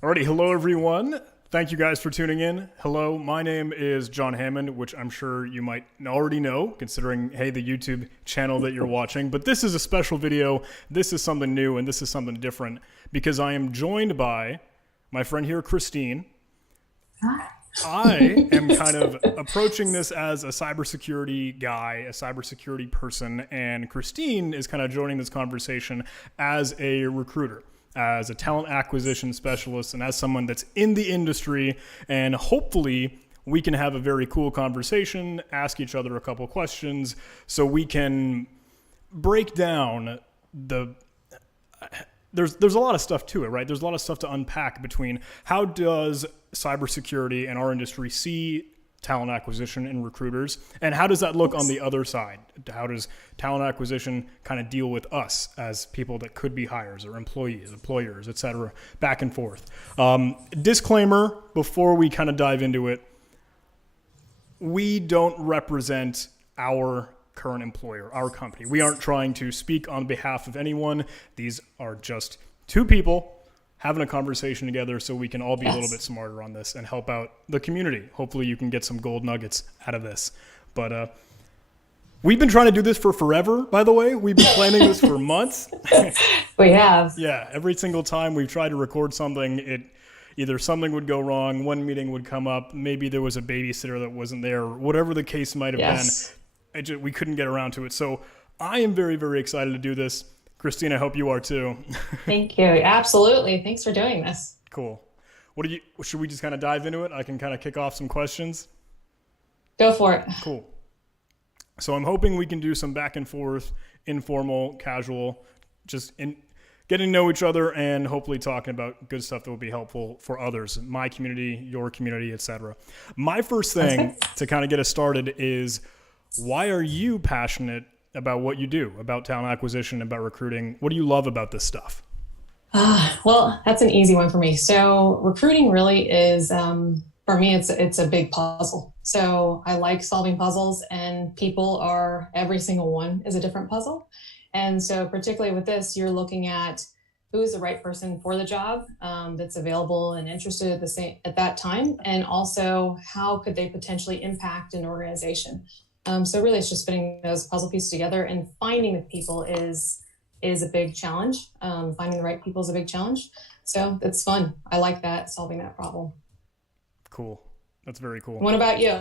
Alrighty, hello everyone. Thank you guys for tuning in. Hello, my name is John Hammond, which I'm sure you might already know, considering, hey, the YouTube channel that you're watching. But this is a special video. This is something new, and this is something different, because I am joined by my friend here, Christine. I am kind of approaching this as a cybersecurity guy, a cybersecurity person, and Christine is kind of joining this conversation as a recruiter, as a talent acquisition specialist, and as someone that's in the industry. And hopefully we can have a very cool conversation, ask each other a couple questions so we can break down there's a lot of stuff to it, right? There's a lot of stuff to unpack between how does cybersecurity and our industry see talent acquisition and recruiters, and how does that look on the other side? How does talent acquisition kind of deal with us as people that could be hires or employees, employers, etc., back and forth? Disclaimer before we kind of dive into it: we don't represent our current employer, our company. We aren't trying to speak on behalf of anyone. These are just two people having a conversation together so we can all be a little bit smarter on this and help out the community. Hopefully you can get some gold nuggets out of this. But we've been trying to do this for forever, by the way. We've been planning this for months. We have. Yeah, every single time we've tried to record something, either something would go wrong, one meeting would come up, maybe there was a babysitter that wasn't there, whatever the case might have been. We couldn't get around to it. So I am very, very excited to do this. Christine, I hope you are too. Thank you. Absolutely. Thanks for doing this. Cool. Should we just kind of dive into it? I can kind of kick off some questions. Go for it. Cool. So I'm hoping we can do some back and forth, informal, casual, just in getting to know each other and hopefully talking about good stuff that will be helpful for others, my community, your community, etc. My first thing to kind of get us started is, why are you passionate about what you do, about talent acquisition, about recruiting? What do you love about this stuff? Well, that's an easy one for me. So recruiting really is, for me, it's a big puzzle. So I like solving puzzles, and every single one is a different puzzle. And so particularly with this, you're looking at who is the right person for the job, that's available and interested at that time. And also how could they potentially impact an organization? So really it's just putting those puzzle pieces together, and finding the people is a big challenge. Finding the right people is a big challenge. So it's fun. I like that, solving that problem. Cool. That's very cool. What about you?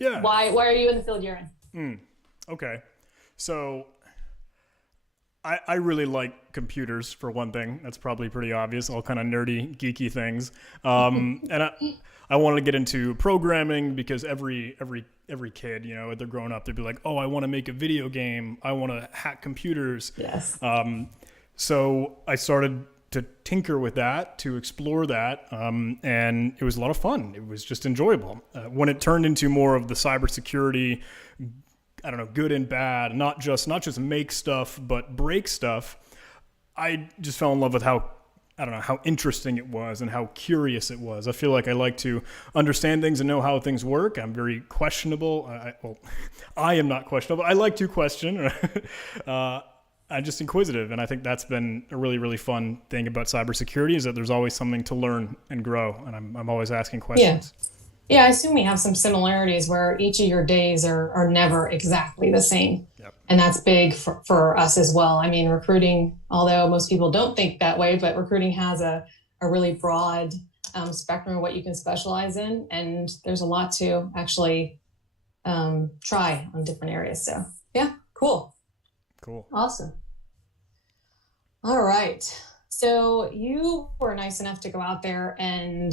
Yeah. Why are you in the field you're in? Okay. So I really like computers, for one thing. That's probably pretty obvious, all kind of nerdy, geeky things. And I wanted to get into programming because every kid, they're growing up, they'd be like, oh, I want to make a video game. I want to hack computers. Yes. So I started to tinker with that, to explore that. And it was a lot of fun. It was just enjoyable. When it turned into more of the cybersecurity, I don't know, good and bad, not just make stuff, but break stuff, I just fell in love with how interesting it was and how curious it was. I feel like I like to understand things and know how things work. I'm very questionable. I am not questionable. I like to question. I'm just inquisitive. And I think that's been a really, really fun thing about cybersecurity, is that there's always something to learn and grow. And I'm always asking questions. Yeah, I assume we have some similarities where each of your days are never exactly the same. Yep. And that's big for us as well. I mean, recruiting, although most people don't think that way, but recruiting has a really broad spectrum of what you can specialize in. And there's a lot to actually try on different areas. So yeah, cool. Awesome. All right. So you were nice enough to go out there and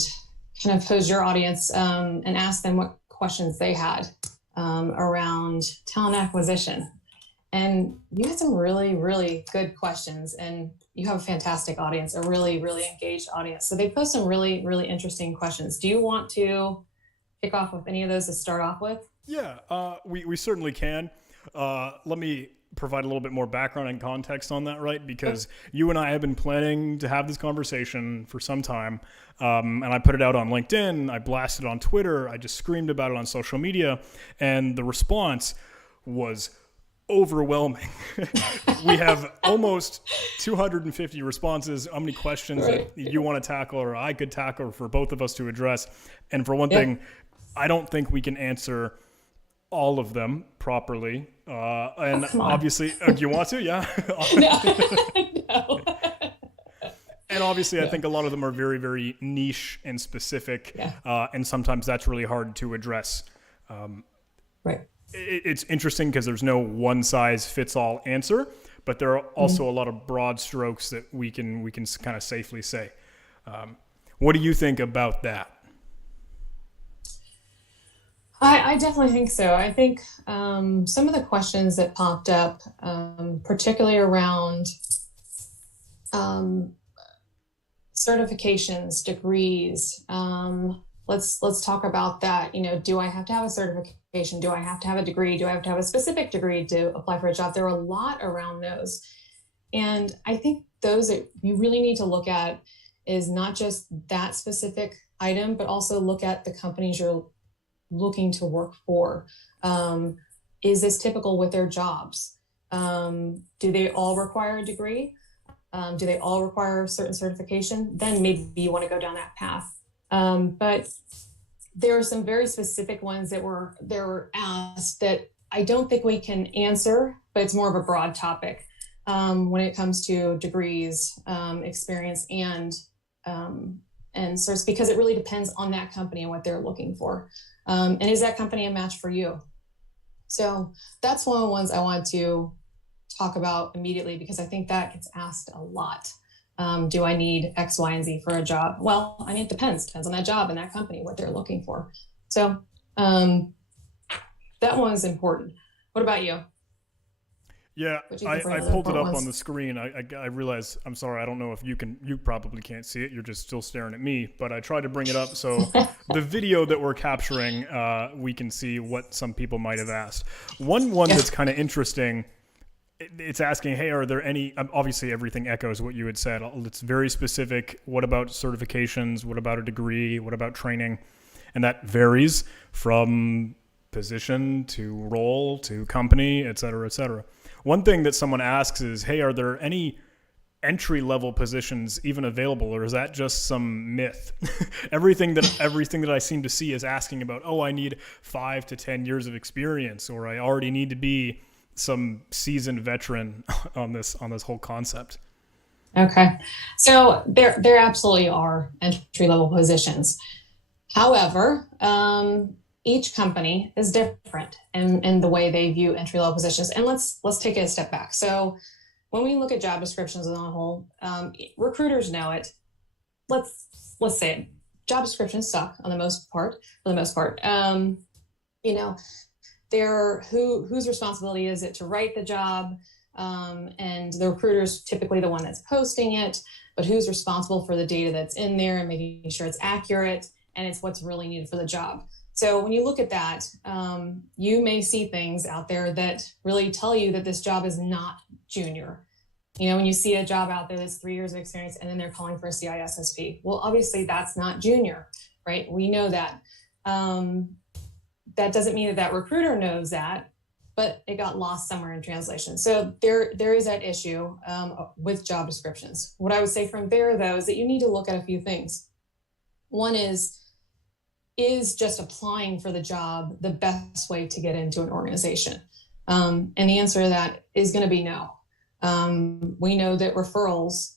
kind of pose your audience and ask them what questions they had around talent acquisition. And you had some really, really good questions, and you have a fantastic audience, a really, really engaged audience. So they posed some really, really interesting questions. Do you want to kick off with any of those to start off with? Yeah, we certainly can. Let me provide a little bit more background and context on that, right? Because you and I have been planning to have this conversation for some time. And I put it out on LinkedIn. I blasted it on Twitter. I just screamed about it on social media. And the response was overwhelming. We have almost 250 responses. How many questions Right. that you want to tackle or I could tackle for both of us to address? And for one thing, I don't think we can answer all of them properly. And Come on. obviously, do you want to? Yeah. No. No. And obviously, I No. think a lot of them are very, very niche and specific. Yeah. And sometimes that's really hard to address. Right. It's interesting because there's no one size fits all answer, but there are also a lot of broad strokes that we can kind of safely say. What do you think about that? I definitely think so. I think some of the questions that popped up, particularly around um, certifications, degrees. Let's talk about that. Do I have to have a certification? Do I have to have a degree? Do I have to have a specific degree to apply for a job? There are a lot around those. And I think those that you really need to look at is not just that specific item, but also look at the companies you're looking to work for. Is this typical with their jobs? Do they all require a degree? Do they all require certain certification? Then maybe you want to go down that path. But there are some very specific ones that were asked that I don't think we can answer, but it's more of a broad topic when it comes to degrees, experience, and certs, because it really depends on that company and what they're looking for. And is that company a match for you? So that's one of the ones I want to talk about immediately, because I think that gets asked a lot. Do I need X, Y, and Z for a job? Well, I mean, it depends on that job and that company, what they're looking for. So that one is important. What about you? Yeah, What do you I, think are I the pulled it important up on ones? the screen. I realize, I'm sorry, I don't know if you probably can't see it. You're just still staring at me, but I tried to bring it up so the video that we're capturing, we can see what some people might have asked. One Yeah. that's kind of interesting, it's asking, hey, are there any, obviously everything echoes what you had said. It's very specific. What about certifications? What about a degree? What about training? And that varies from position to role to company, et cetera, et cetera. One thing that someone asks is, hey, are there any entry-level positions even available, or is that just some myth? everything that I seem to see is asking about, oh, I need 5 to 10 years of experience, or I already need to be some seasoned veteran on this whole concept. Okay. So there absolutely are entry level positions. However, each company is different in the way they view entry level positions. And let's take it a step back. So when we look at job descriptions as a whole, recruiters know it. Let's say it. Job descriptions suck for the most part. Whose responsibility is it to write the job? And the recruiter's typically the one that's posting it, but who's responsible for the data that's in there and making sure it's accurate and it's what's really needed for the job. So when you look at that, you may see things out there that really tell you that this job is not junior. When you see a job out there that's 3 years of experience and then they're calling for a CISSP, well, obviously that's not junior, right? We know that. That doesn't mean that recruiter knows that, but it got lost somewhere in translation. So there is that issue with job descriptions. What I would say from there, though, is that you need to look at a few things. One is just applying for the job the best way to get into an organization? And the answer to that is going to be no. We know that referrals,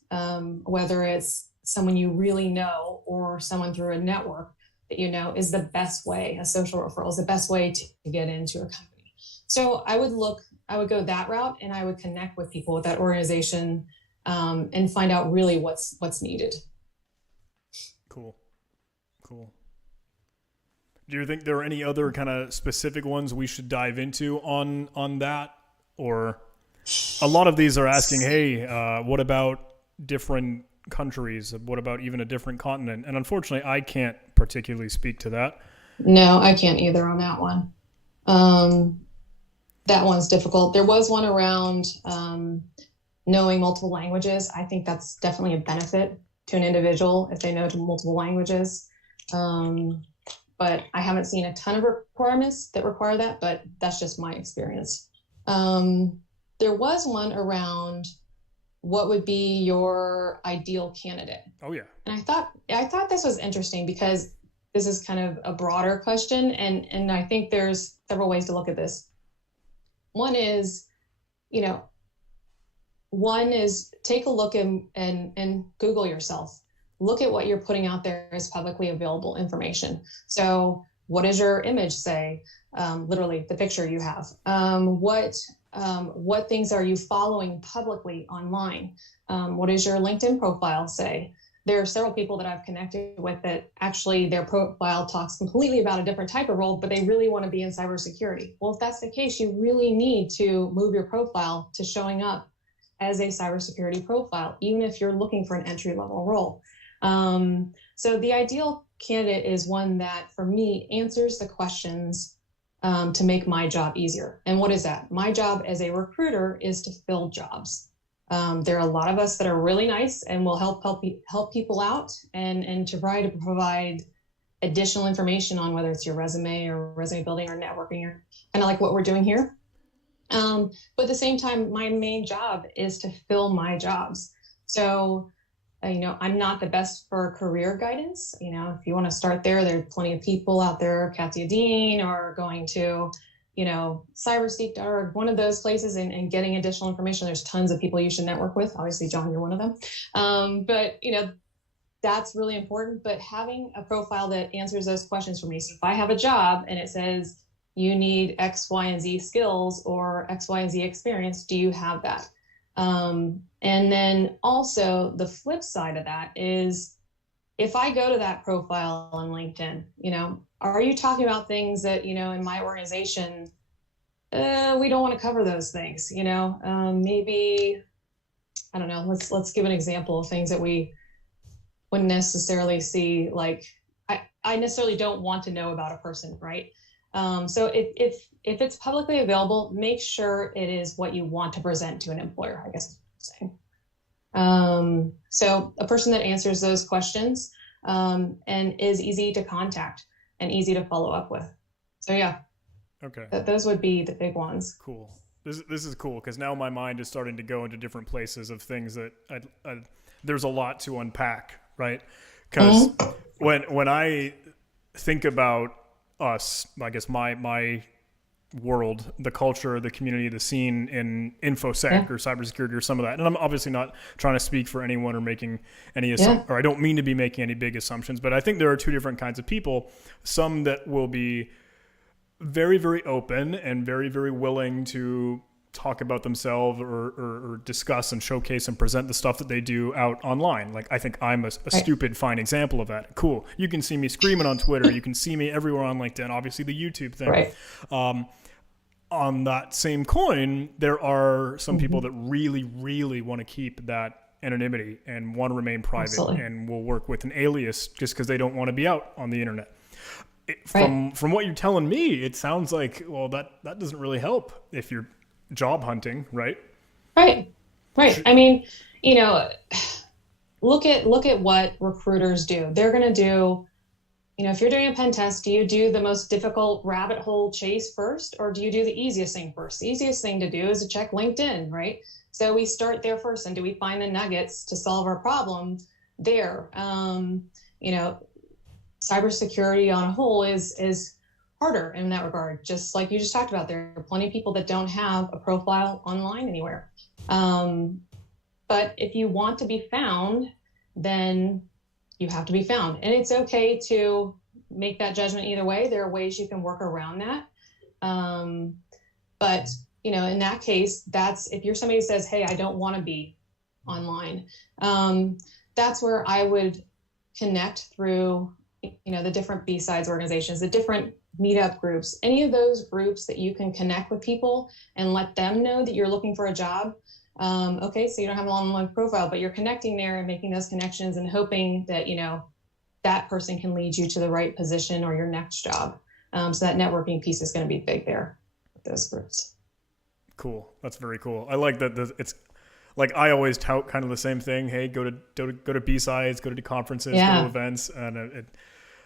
whether it's someone you really know or someone through a network that you know, is the best way. A social referral is the best way to get into a company. So I would go that route, and I would connect with people with that organization and find out really what's needed. Cool. Do you think there are any other kind of specific ones we should dive into on that? Or a lot of these are asking, hey, what about different countries? What about even a different continent? And unfortunately, I can't particularly speak to that. No, I can't either on that one. That one's difficult. There was one around knowing multiple languages. I think that's definitely a benefit to an individual if they know multiple languages. But I haven't seen a ton of requirements that require that, but that's just my experience. There was one around what would be your ideal candidate. Oh yeah. And I thought this was interesting because this is kind of a broader question, and I think there's several ways to look at this. One is, you know, one is take a look and Google yourself. Look at what you're putting out there as publicly available information. So what does your image say? Literally the picture you have. What things are you following publicly online? What does your LinkedIn profile say? There are several people that I've connected with that actually their profile talks completely about a different type of role, but they really want to be in cybersecurity. Well, if that's the case, you really need to move your profile to showing up as a cybersecurity profile, even if you're looking for an entry-level role. So the ideal candidate is one that, for me, answers the questions to make my job easier. And what is that? My job as a recruiter is to fill jobs. There are a lot of us that are really nice and will help people out and to try to provide additional information on whether it's your resume or resume building or networking or kind of like what we're doing here. But at the same time, my main job is to fill my jobs. So, I'm not the best for career guidance. If you want to start there, there are plenty of people out there, Katia Dean, or going to, cyberseek.org, one of those places and getting additional information. There's tons of people you should network with. Obviously, John, you're one of them. But that's really important. But having a profile that answers those questions for me. So if I have a job and it says, you need X, Y, and Z skills or X, Y, and Z experience, do you have that? And then also the flip side of that is if I go to that profile on LinkedIn, are you talking about things that, in my organization, we don't want to cover those things, maybe, I don't know, let's give an example of things that we wouldn't necessarily see. Like I necessarily don't want to know about a person, right? So if it's publicly available, make sure it is what you want to present to an employer, I guess is what I'm saying. So a person that answers those questions and is easy to contact and easy to follow up with. So yeah, Okay. those would be the big ones. Cool. This is cool because now my mind is starting to go into different places of things that there's a lot to unpack, right? Because when I think about us, I guess my world, the culture, the community, the scene in InfoSec or cybersecurity or some of that. And I'm obviously not trying to speak for anyone or making any or I don't mean to be making any big assumptions, but I think there are two different kinds of people. Some that will be very, very open and very, very willing to talk about themselves or discuss and showcase and present the stuff that they do out online. Like, I think I'm a stupid fine example of that. Cool. You can see me screaming on Twitter. You can see me everywhere on LinkedIn, obviously the YouTube thing. Right. On that same coin, there are some people that really, really want to keep that anonymity and want to remain private. Absolutely. And will work with an alias just because they don't want to be out on the internet. From what you're telling me, it sounds like, well, that doesn't really help if you're job hunting, right? Right. I mean, look at what recruiters do. They're going to do, if you're doing a pen test, do you do the most difficult rabbit hole chase first, or do you do the easiest thing first? The easiest thing to do is to check LinkedIn, right? So we start there first, and do we find the nuggets to solve our problem there? Cybersecurity on a whole is harder in that regard. Just like you just talked about, there are plenty of people that don't have a profile online anywhere. But if you want to be found, then you have to be found. And it's okay to make that judgment either way. There are ways you can work around that. But, in that case, that's if you're somebody who says, hey, I don't want to be online, that's where I would connect through, the different B-Sides organizations, the different meetup groups, any of those groups that you can connect with people and let them know that you're looking for a job. Okay, so you don't have an online profile, but you're connecting there and making those connections and hoping that, that person can lead you to the right position or your next job. So that networking piece is going to be big there with those groups. Cool. That's very cool. I like that. It's like, I always tout kind of the same thing. Hey, go to B-Sides, go to conferences, go to events. And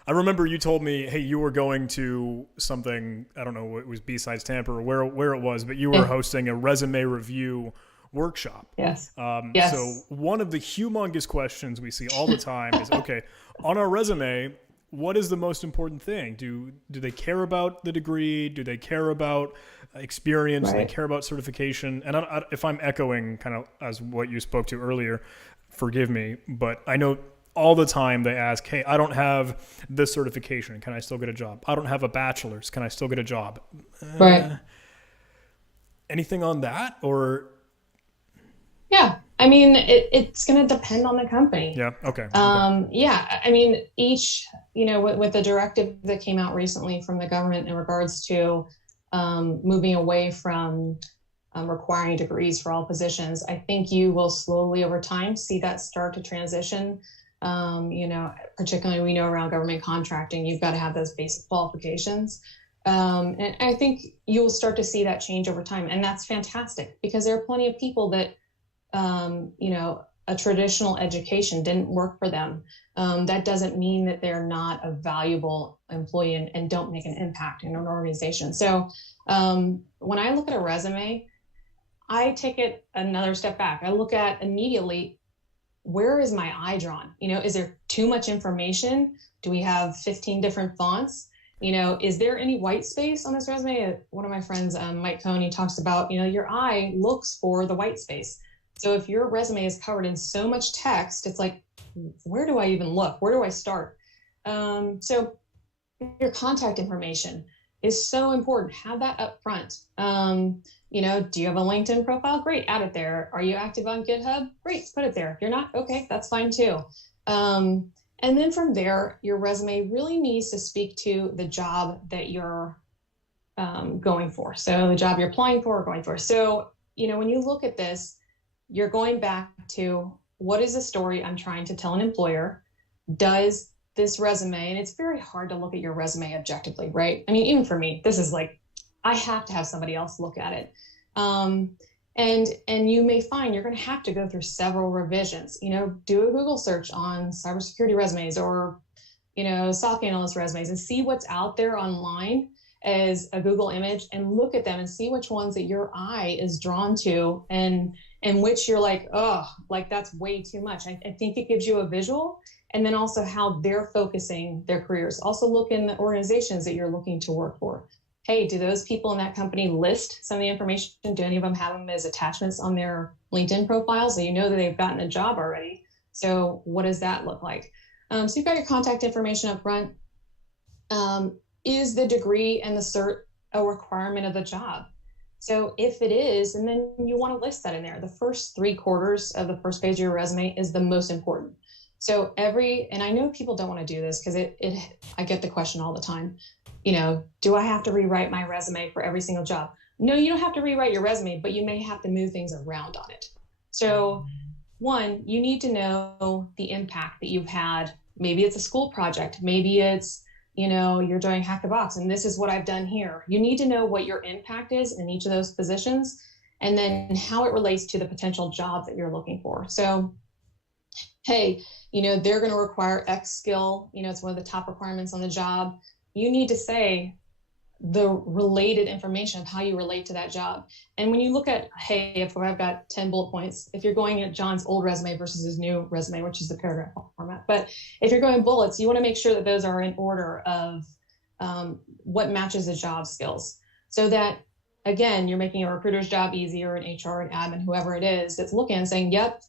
I remember you told me, hey, you were going to something, I don't know, it was B-Sides Tampa or where it was, but you were hosting a resume review workshop. Yes. So one of the humongous questions we see all the time is, okay, on our resume, what is the most important thing? Do they care about the degree? Do they care about experience? Right. Do they care about certification? And if I'm echoing kind of as what you spoke to earlier, forgive me, but I know all the time they ask, hey, I don't have this certification. Can I still get a job? I don't have a bachelor's. Can I still get a job? Right. Anything on that? Or? Yeah. I mean, it's going to depend on the company. Yeah. Okay. Yeah. I mean, with the directive that came out recently from the government in regards to moving away from requiring degrees for all positions, I think you will slowly over time see that start to transition. Particularly we know around government contracting, you've got to have those basic qualifications. And I think you'll start to see that change over time. And that's fantastic because there are plenty of people that, a traditional education didn't work for them. That doesn't mean that they're not a valuable employee and don't make an impact in an organization. So when I look at a resume, I take it another step back. I look at immediately, where is my eye drawn? Is there too much information? Do we have 15 different fonts? Is there any white space on this resume? One of my friends, Mike Coney, talks about, your eye looks for the white space. So if your resume is covered in so much text, it's like, where do I even look? Where do I start? So your contact information is so important. Have that up front. Do you have a LinkedIn profile? Great, add it there. Are you active on GitHub? Great, put it there. If you're not, okay, that's fine too. And then from there, your resume really needs to speak to the job that you're going for. So the job you're applying for or going for. So, when you look at this, you're going back to what is the story I'm trying to tell an employer? Does this resume, and it's very hard to look at your resume objectively, right? I mean, even for me, this is like, I have to have somebody else look at it. And you may find you're going to have to go through several revisions, do a Google search on cybersecurity resumes or, SOC analyst resumes and see what's out there online as a Google image and look at them and see which ones that your eye is drawn to and which you're like, oh, like that's way too much. I think it gives you a visual. And then also how they're focusing their careers. Also look in the organizations that you're looking to work for. Hey, do those people in that company list some of the information? Do any of them have them as attachments on their LinkedIn profiles? So you know that they've gotten a job already. So what does that look like? So you've got your contact information up front. Is the degree and the cert a requirement of the job? So if it is, and then you want to list that in there. The first 3/4 of the first page of your resume is the most important. So and I know people don't want to do this because I get the question all the time, do I have to rewrite my resume for every single job? No, you don't have to rewrite your resume, but you may have to move things around on it. So one, you need to know the impact that you've had. Maybe it's a school project. Maybe it's, you're doing Hack the Box and this is what I've done here. You need to know what your impact is in each of those positions and then how it relates to the potential job that you're looking for. So, hey, they're going to require X skill. It's one of the top requirements on the job. You need to say the related information of how you relate to that job. And when you look at, hey, if I've got 10 bullet points, if you're going at John's old resume versus his new resume, which is the paragraph format, but if you're going bullets, you want to make sure that those are in order of what matches the job skills. So that, again, you're making a recruiter's job easier, an HR, an admin, whoever it is that's looking and saying, yep,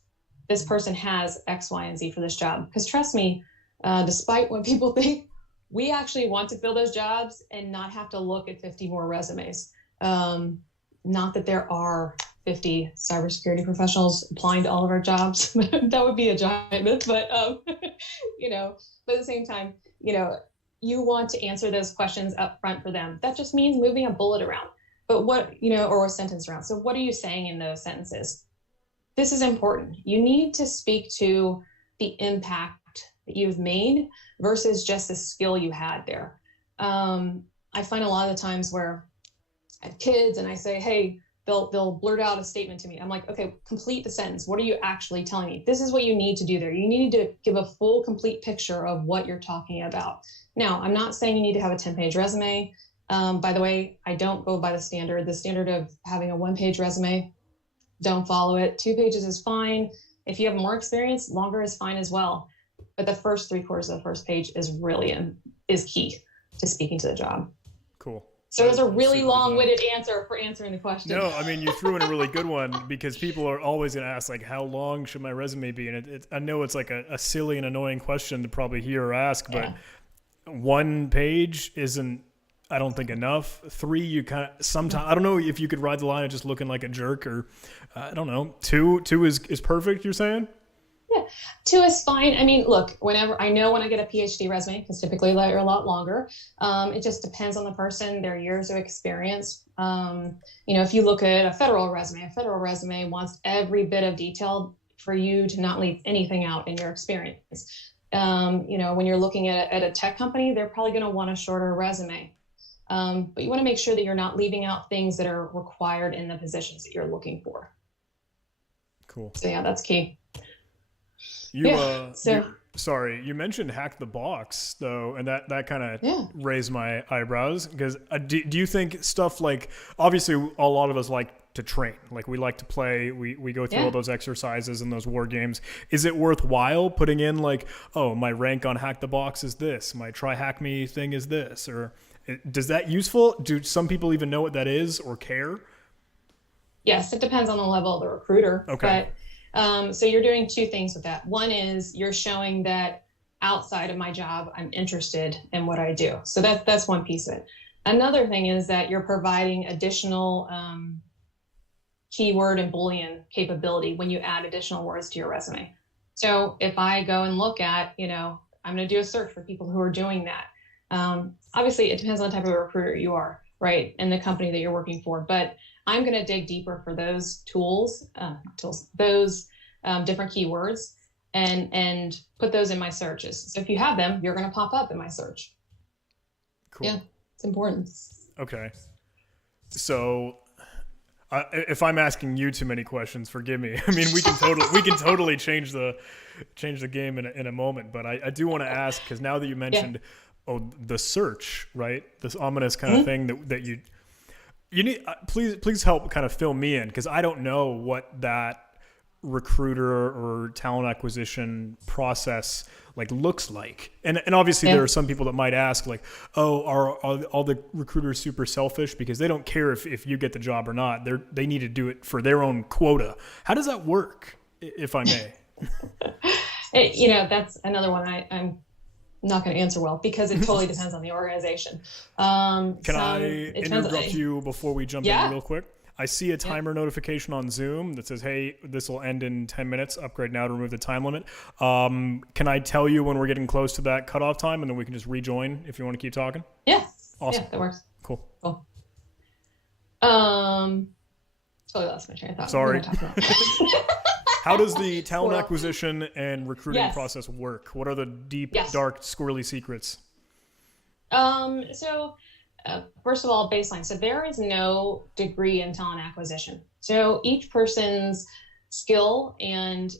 this person has X, Y, and Z for this job. Because trust me, despite what people think, we actually want to fill those jobs and not have to look at 50 more resumes. Not that there are 50 cybersecurity professionals applying to all of our jobs. That would be a giant myth, but but at the same time, you want to answer those questions up front for them. That just means moving a bullet around, but or a sentence around. So what are you saying in those sentences? This is important. You need to speak to the impact that you've made versus just the skill you had there. I find a lot of the times where I have kids and I say, hey, they'll blurt out a statement to me. I'm like, okay, complete the sentence. What are you actually telling me? This is what you need to do there. You need to give a full, complete picture of what you're talking about. Now, I'm not saying you need to have a 10-page resume. By the way, I don't go by the standard of having a 1-page resume. Don't follow it. 2 pages is fine. If you have more experience, longer is fine as well. But the first 3/4 of the first page is key to speaking to the job. Cool. So it was a really long-winded answer for answering the question. No, I mean, you threw in a really good one, because people are always going to ask, like, how long should my resume be? And I know it's like a silly and annoying question to probably hear or ask, but 1 page isn't, I don't think, enough. 3, you kind of sometimes, I don't know if you could ride the line of just looking like a jerk, or I don't know. 2 is perfect, you're saying? Yeah, 2 is fine. I mean, look, when I get a PhD resume, because typically they're a lot longer. It just depends on the person, their years of experience. If you look at a federal resume wants every bit of detail for you to not leave anything out in your experience. When you're looking at a tech company, they're probably going to want a shorter resume. But you want to make sure that you're not leaving out things that are required in the positions that you're looking for. Cool. So yeah, that's key. You mentioned hack the box though, and that kind of raised my eyebrows, because do you think stuff like, obviously a lot of us like to train, like we like to play, we go through all those exercises and those war games. Is it worthwhile putting in like, oh, my rank on hack the box is this, my try hack me thing is this, or does that useful? Do some people even know what that is or care? Yes, it depends on the level of the recruiter. Okay. But, so you're doing 2 things with that. One is you're showing that outside of my job, I'm interested in what I do. So that's one piece of it. Another thing is that you're providing additional keyword and Boolean capability when you add additional words to your resume. So if I go and look at, I'm going to do a search for people who are doing that. Obviously, it depends on the type of recruiter you are, right, and the company that you're working for. But I'm going to dig deeper for those those different keywords, and put those in my searches. So if you have them, you're going to pop up in my search. Cool. Yeah, it's important. Okay. So if I'm asking you too many questions, forgive me. I mean, we can totally change the game in a moment. But I do want to ask, because now that you mentioned, the search, right? This ominous kind of thing that you need. Please help kind of fill me in, because I don't know what that recruiter or talent acquisition process looks like. And obviously there are some people that might ask like, oh, are all the recruiters super selfish because they don't care if you get the job or not? They need to do it for their own quota. How does that work, if I may? That's another one I'm not going to answer well, because it totally depends on the organization. Can I interrupt you before we jump in real quick? I see a timer notification on Zoom that says, hey, this will end in 10 minutes. Upgrade now to remove the time limit. Can I tell you when we're getting close to that cutoff time, and then we can just rejoin if you want to keep talking? Yeah. Awesome. Yeah, that works. Cool. Totally lost my train of thought. Sorry. How does the talent acquisition and recruiting process work? What are the deep, dark, squirrely secrets? First of all, baseline. So there is no degree in talent acquisition. So each person's skill and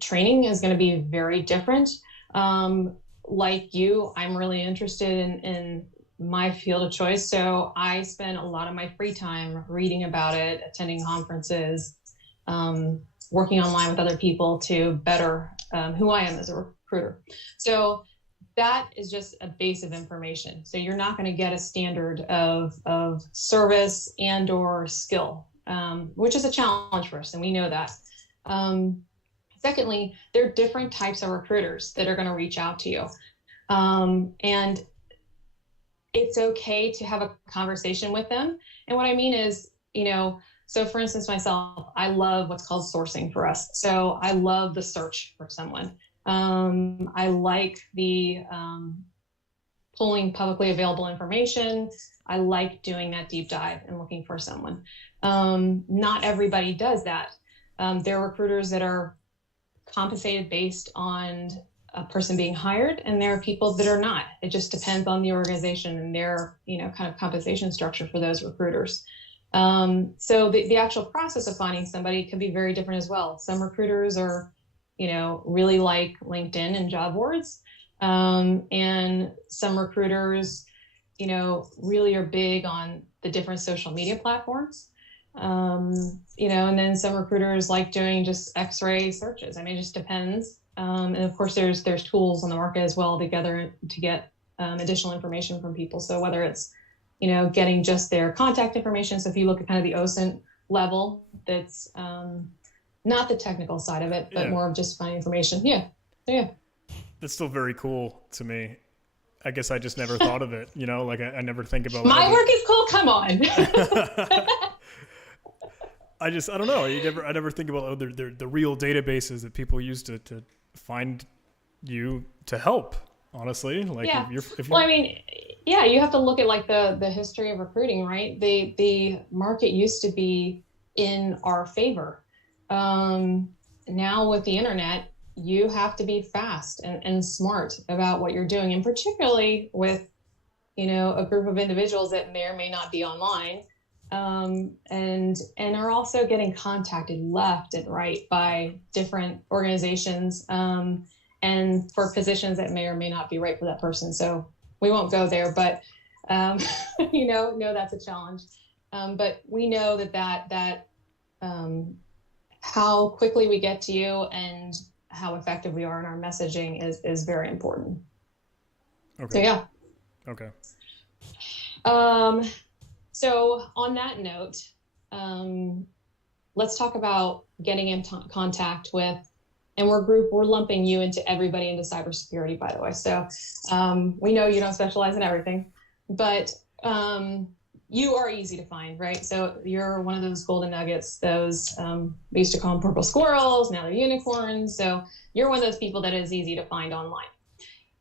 training is going to be very different. Like you, I'm really interested in my field of choice. So I spend a lot of my free time reading about it, attending conferences, working online with other people to better who I am as a recruiter. So that is just a base of information. So you're not going to get a standard of service and or skill, which is a challenge for us, and we know that. Secondly, there are different types of recruiters that are going to reach out to you. And it's okay to have a conversation with them. And what I mean is, so for instance, myself, I love what's called sourcing for us. So I love the search for someone. I like the pulling publicly available information. I like doing that deep dive and looking for someone. Not everybody does that. There are recruiters that are compensated based on a person being hired, and there are people that are not. It just depends on the organization and their, kind of compensation structure for those recruiters. So the actual process of finding somebody can be very different as well. Some recruiters are, really like LinkedIn and job boards. And some recruiters, really are big on the different social media platforms. And then some recruiters like doing just X-ray searches. I mean, it just depends. And of course, there's tools on the market as well to get additional information from people. So whether it's getting just their contact information. So if you look at kind of the OSINT level, that's not the technical side of it, but more of just finding information. Yeah. So, yeah. That's still very cool to me. I guess I just never thought of it, like I never think about my work is cool. Come on. I don't know. I never think about the real databases that people use to find you to help. Honestly, like yeah. if you're... Well, I mean, yeah, you have to look at like the history of recruiting, right? The market used to be in our favor. Now with the internet, you have to be fast and smart about what you're doing, and particularly with, a group of individuals that may or may not be online, and are also getting contacted left and right by different organizations, and for positions that may or may not be right for that person. So we won't go there, but no, that's a challenge. But we know that how quickly we get to you and how effective we are in our messaging is very important. Okay. So yeah. Okay. So on that note, let's talk about getting in contact with, and we're lumping you into everybody into cybersecurity, by the way. So we know you don't specialize in everything, but you are easy to find, right? So you're one of those golden nuggets, those, we used to call them purple squirrels, now they're unicorns. So you're one of those people that is easy to find online.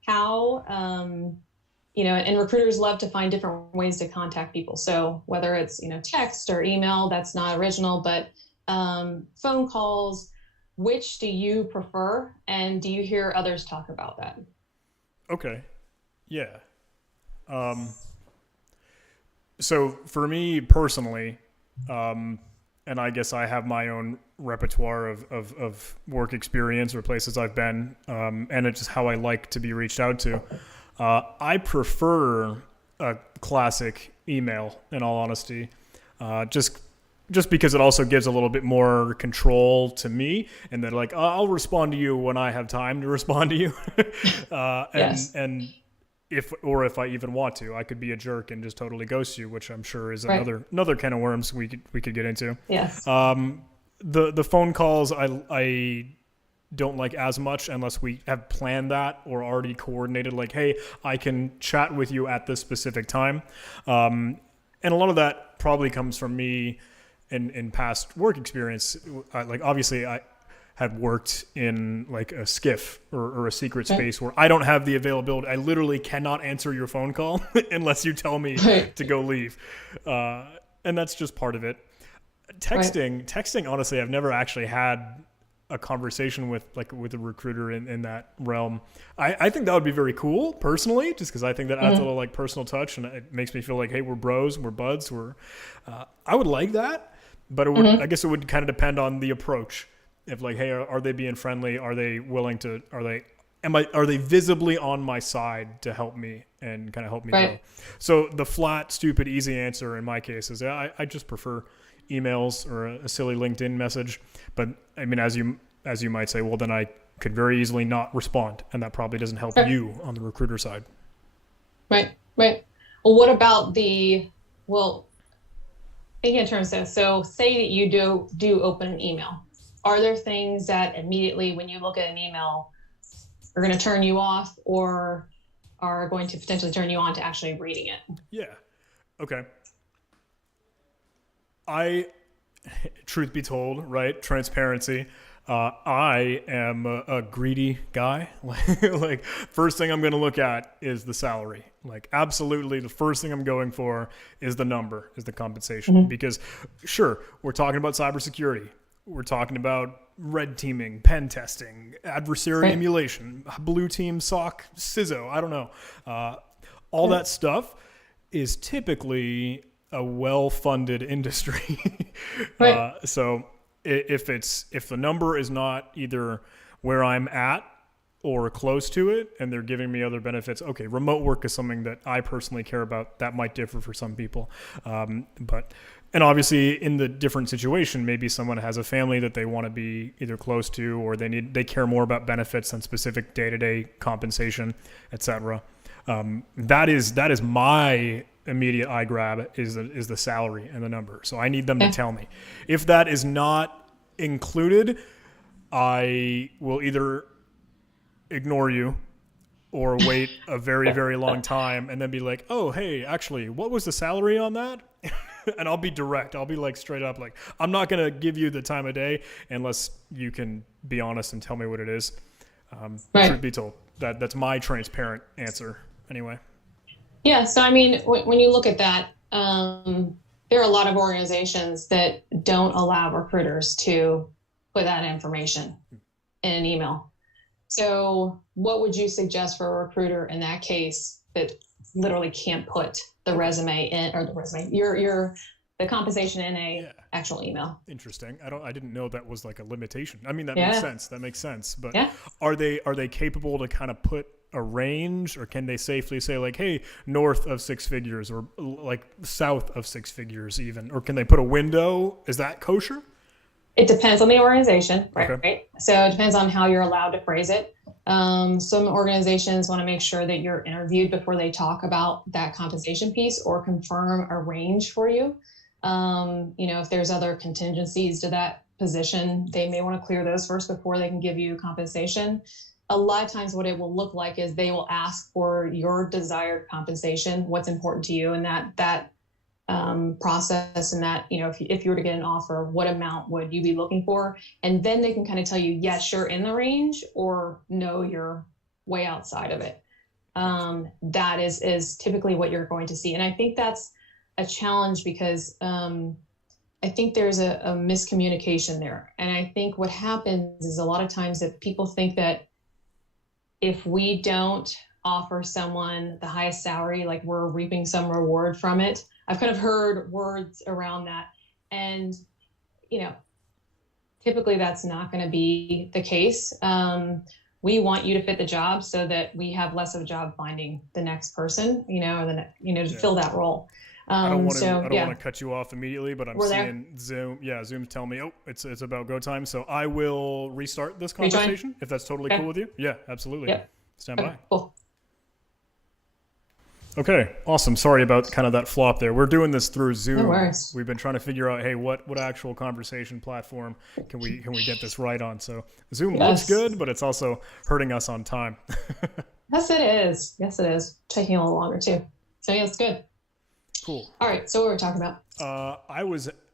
How, and recruiters love to find different ways to contact people. So whether it's, text or email, that's not original, but phone calls, which do you prefer? And do you hear others talk about that? Okay. Yeah. So for me personally, and I guess I have my own repertoire of work experience or places I've been, and it's just how I like to be reached out to. I prefer a classic email, in all honesty, just because it also gives a little bit more control to me, and then like I'll respond to you when I have time to respond to you, Yes. and if I even want to, I could be a jerk and just totally ghost you, which I'm sure is Right. another can of worms we could get into. Yes. The phone calls I don't like as much unless we have planned that or already coordinated, like, hey, I can chat with you at this specific time. And a lot of that probably comes from me in past work experience. Like obviously I had worked in like a skiff or a secret space where I don't have the availability. I literally cannot answer your phone call unless you tell me to go leave. And that's just part of it. Texting, honestly, I've never actually had a conversation with a recruiter in that realm. I think that would be very cool personally, just because I think that adds a little like personal touch, and it makes me feel like, hey, we're bros, we're buds, I would like that, but it would, I guess it would kind of depend on the approach. If like, hey, are they being friendly? Are they willing to? Are they visibly on my side to help me and kind of help me grow? So the flat, stupid, easy answer in my case is I just prefer emails or a silly LinkedIn message. But I mean, as you might say, well, then I could very easily not respond, and that probably doesn't help you on the recruiter side. Right. Well, what about thinking in terms of, so say that you do open an email. Are there things that immediately when you look at an email are going to turn you off or are going to potentially turn you on to actually reading it? Yeah. Okay. Truth be told, right? Transparency. I am a greedy guy. Like first thing I'm going to look at is the salary. Like absolutely the first thing I'm going for is the number, is the compensation. Because sure, we're talking about cybersecurity. We're talking about red teaming, pen testing, adversary emulation, blue team, SOC, CISO. I don't know. All that stuff is typically a well-funded industry. Right. So if the number is not either where I'm at or close to it, and they're giving me other benefits. Okay, remote work is something that I personally care about. That might differ for some people, and obviously in the different situation, maybe someone has a family that they want to be either close to, or they care more about benefits than specific day-to-day compensation, etc. That is my immediate eye grab is the salary and the number. So I need them to tell me. If that is not included, I will either ignore you or wait a very, very long time and then be like, oh, hey, actually, what was the salary on that? And I'll be direct. I'll be like straight up like, I'm not going to give you the time of day unless you can be honest and tell me what it is. Truth be told, that's my transparent answer anyway. Yeah. So, I mean, when you look at that, there are a lot of organizations that don't allow recruiters to put that information in an email. So what would you suggest for a recruiter in that case that literally can't put the resume in, or the compensation in a actual email? Interesting. I didn't know that was like a limitation. I mean, that makes sense. That makes sense. But are they capable to kind of put a range, or can they safely say like, hey, north of six figures, or like south of six figures even, or can they put a window? Is that kosher? It depends on the organization, right? Okay. Right. So it depends on how you're allowed to phrase it. Some organizations want to make sure that you're interviewed before they talk about that compensation piece or confirm a range for you. If there's other contingencies to that position, they may want to clear those first before they can give you compensation. A lot of times what it will look like is they will ask for your desired compensation, what's important to you, and that process, and that, if you were to get an offer, what amount would you be looking for? And then they can kind of tell you, yes, you're in the range, or no, you're way outside of it. That is typically what you're going to see. And I think that's a challenge because I think there's a miscommunication there. And I think what happens is a lot of times that people think that if we don't offer someone the highest salary, like we're reaping some reward from it. I've kind of heard words around that. And, typically that's not going to be the case. We want you to fit the job so that we have less of a job finding the next person, to fill that role. I don't want to cut you off immediately, but I'm seeing Zoom. Yeah, Zoom's telling me, it's about go time. So I will restart this conversation if that's totally cool with you. Yeah, absolutely. Yep. Stand by. Cool. Okay, awesome. Sorry about kind of that flop there. We're doing this through Zoom. No worries. We've been trying to figure out, hey, what actual conversation platform can we get this right on? So Zoom looks good, but it's also hurting us on time. Yes, it is. Yes, it is. Taking a little longer too. So yeah, it's good. Cool. All right. So what were we talking about?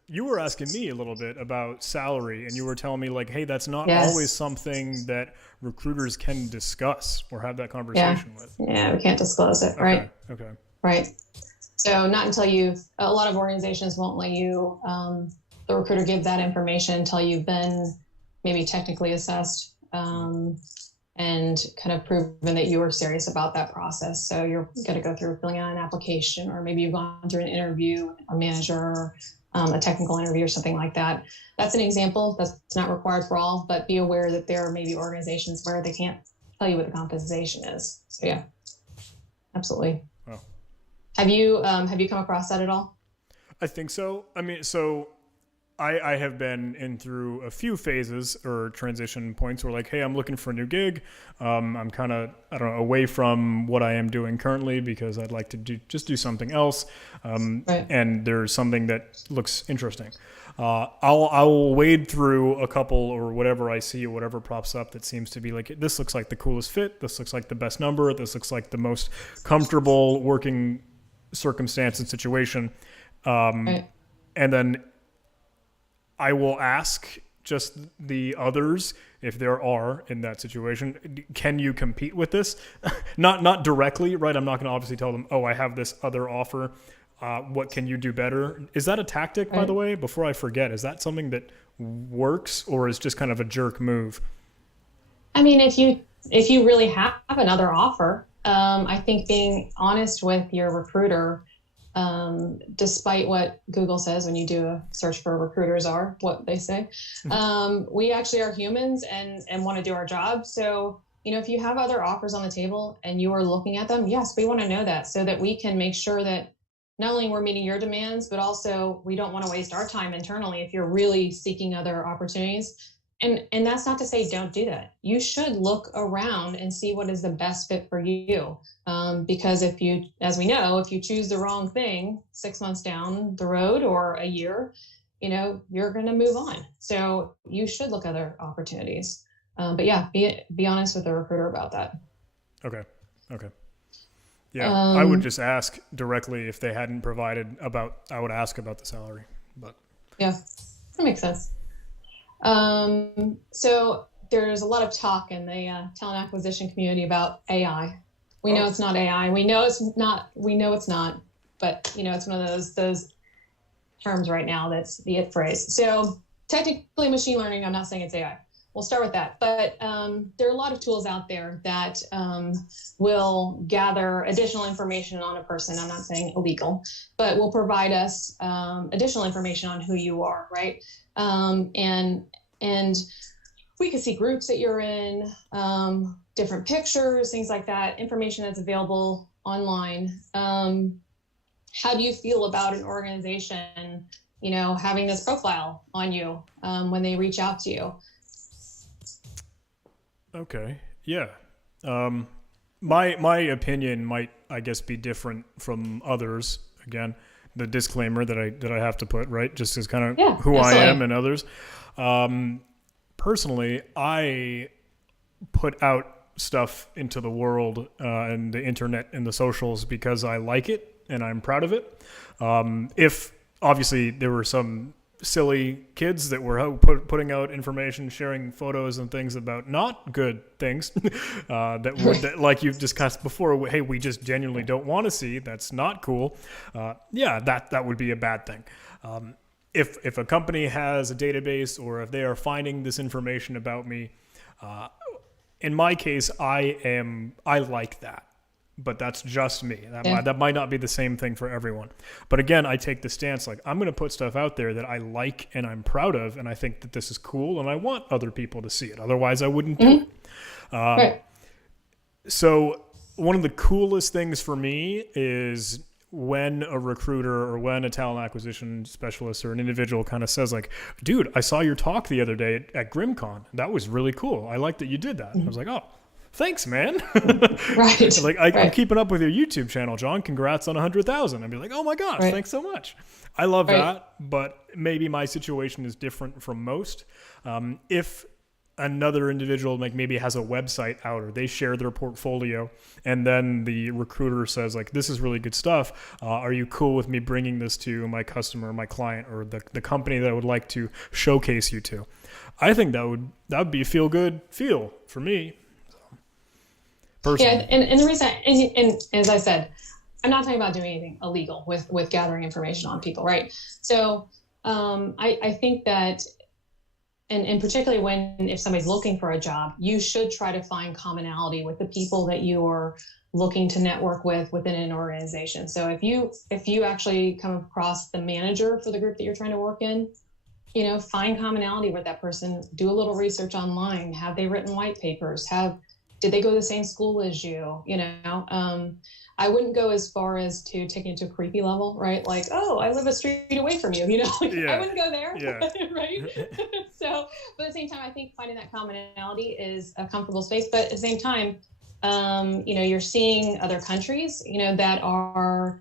You were asking me a little bit about salary, and you were telling me like, hey, that's not always something that recruiters can discuss or have that conversation with. Yeah, we can't disclose it, right? Okay. Right. So not until a lot of organizations won't let you, the recruiter give that information until you've been maybe technically assessed and kind of proven that you were serious about that process. So you're going to go through filling out an application, or maybe you've gone through an interview, a manager, or a technical interview or something like that. That's an example. That's not required for all, but be aware that there are maybe organizations where they can't tell you what the compensation is. So yeah, absolutely. Wow. Have you come across that at all? I think so. I mean, I have been in through a few phases or transition points where like, hey, I'm looking for a new gig. I'm kind of, away from what I am doing currently because I'd like to do something else. And there's something that looks interesting. I'll wade through a couple or whatever I see or whatever pops up that seems to be like, this looks like the coolest fit. This looks like the best number. This looks like the most comfortable working circumstance and situation. And then I will ask just the others, if there are in that situation, can you compete with this? Not directly, right? I'm not going to obviously tell them, oh, I have this other offer. What can you do better? Is that a tactic, by the way, before I forget? Is that something that works, or is just kind of a jerk move? I mean, if you really have another offer, I think being honest with your recruiter despite what Google says when you do a search for recruiters are what they say, we actually are humans and want to do our job. So, if you have other offers on the table and you are looking at them, yes, we want to know that so that we can make sure that not only we're meeting your demands, but also we don't want to waste our time internally if you're really seeking other opportunities. And that's not to say don't do that. You should look around and see what is the best fit for you. Because if you, as we know, if you choose the wrong thing 6 months down the road or a year, you're going to move on. So you should look at other opportunities. But yeah, be honest with the recruiter about that. Okay. Yeah, I would just ask directly if they hadn't provided I would ask about the salary, but. Yeah, that makes sense. So there's a lot of talk in the talent acquisition community about AI. We know it's not AI. We know it's not, but it's one of those terms right now that's the it phrase. So technically machine learning, I'm not saying it's AI. We'll start with that. But there are a lot of tools out there that will gather additional information on a person. I'm not saying illegal, but will provide us additional information on who you are, right? And we can see groups that you're in, different pictures, things like that, information that's available online. How do you feel about an organization, having this profile on you when they reach out to you? Okay. Yeah. My opinion might, I guess, be different from others. Again, the disclaimer that I have to put, right, just as kind of who absolutely. I am and others. Personally, I put out stuff into the world and the internet and the socials because I like it and I'm proud of it. If obviously there were some silly kids that were putting out information, sharing photos and things about not good things that like you've discussed before, hey, we just genuinely don't want to see, that's not cool. That would be a bad thing. If a company has a database or if they are finding this information about me, in my case, I like that. But that's just me. That might not be the same thing for everyone. But again, I take the stance like I'm going to put stuff out there that I like and I'm proud of, and I think that this is cool, and I want other people to see it. Otherwise, I wouldn't do it. Right. So one of the coolest things for me is when a recruiter or when a talent acquisition specialist or an individual kind of says like, dude, I saw your talk the other day at GrimCon. That was really cool. I like that you did that. And I was like, oh, thanks, man. Right. I'm keeping up with your YouTube channel, John. Congrats on 100,000. I'd be like, oh my gosh, thanks so much. I love that, but maybe my situation is different from most. If another individual maybe has a website out or they share their portfolio and then the recruiter says like, this is really good stuff. Are you cool with me bringing this to my customer, my client, or the company that I would like to showcase you to? I think that would be a feel good feel for me. Personally. Yeah, and the reason, and as I said, I'm not talking about doing anything illegal with gathering information on people, right? So I think that, and particularly if somebody's looking for a job, you should try to find commonality with the people that you are looking to network with within an organization. So if you actually come across the manager for the group that you're trying to work in, find commonality with that person, do a little research online. Have they written white papers? Did they go to the same school as you? I wouldn't go as far as to take it to a creepy level, right? Like, oh, I live a street away from you, I wouldn't go there, right? So, but at the same time, I think finding that commonality is a comfortable space. But at the same time, you're seeing other countries, that are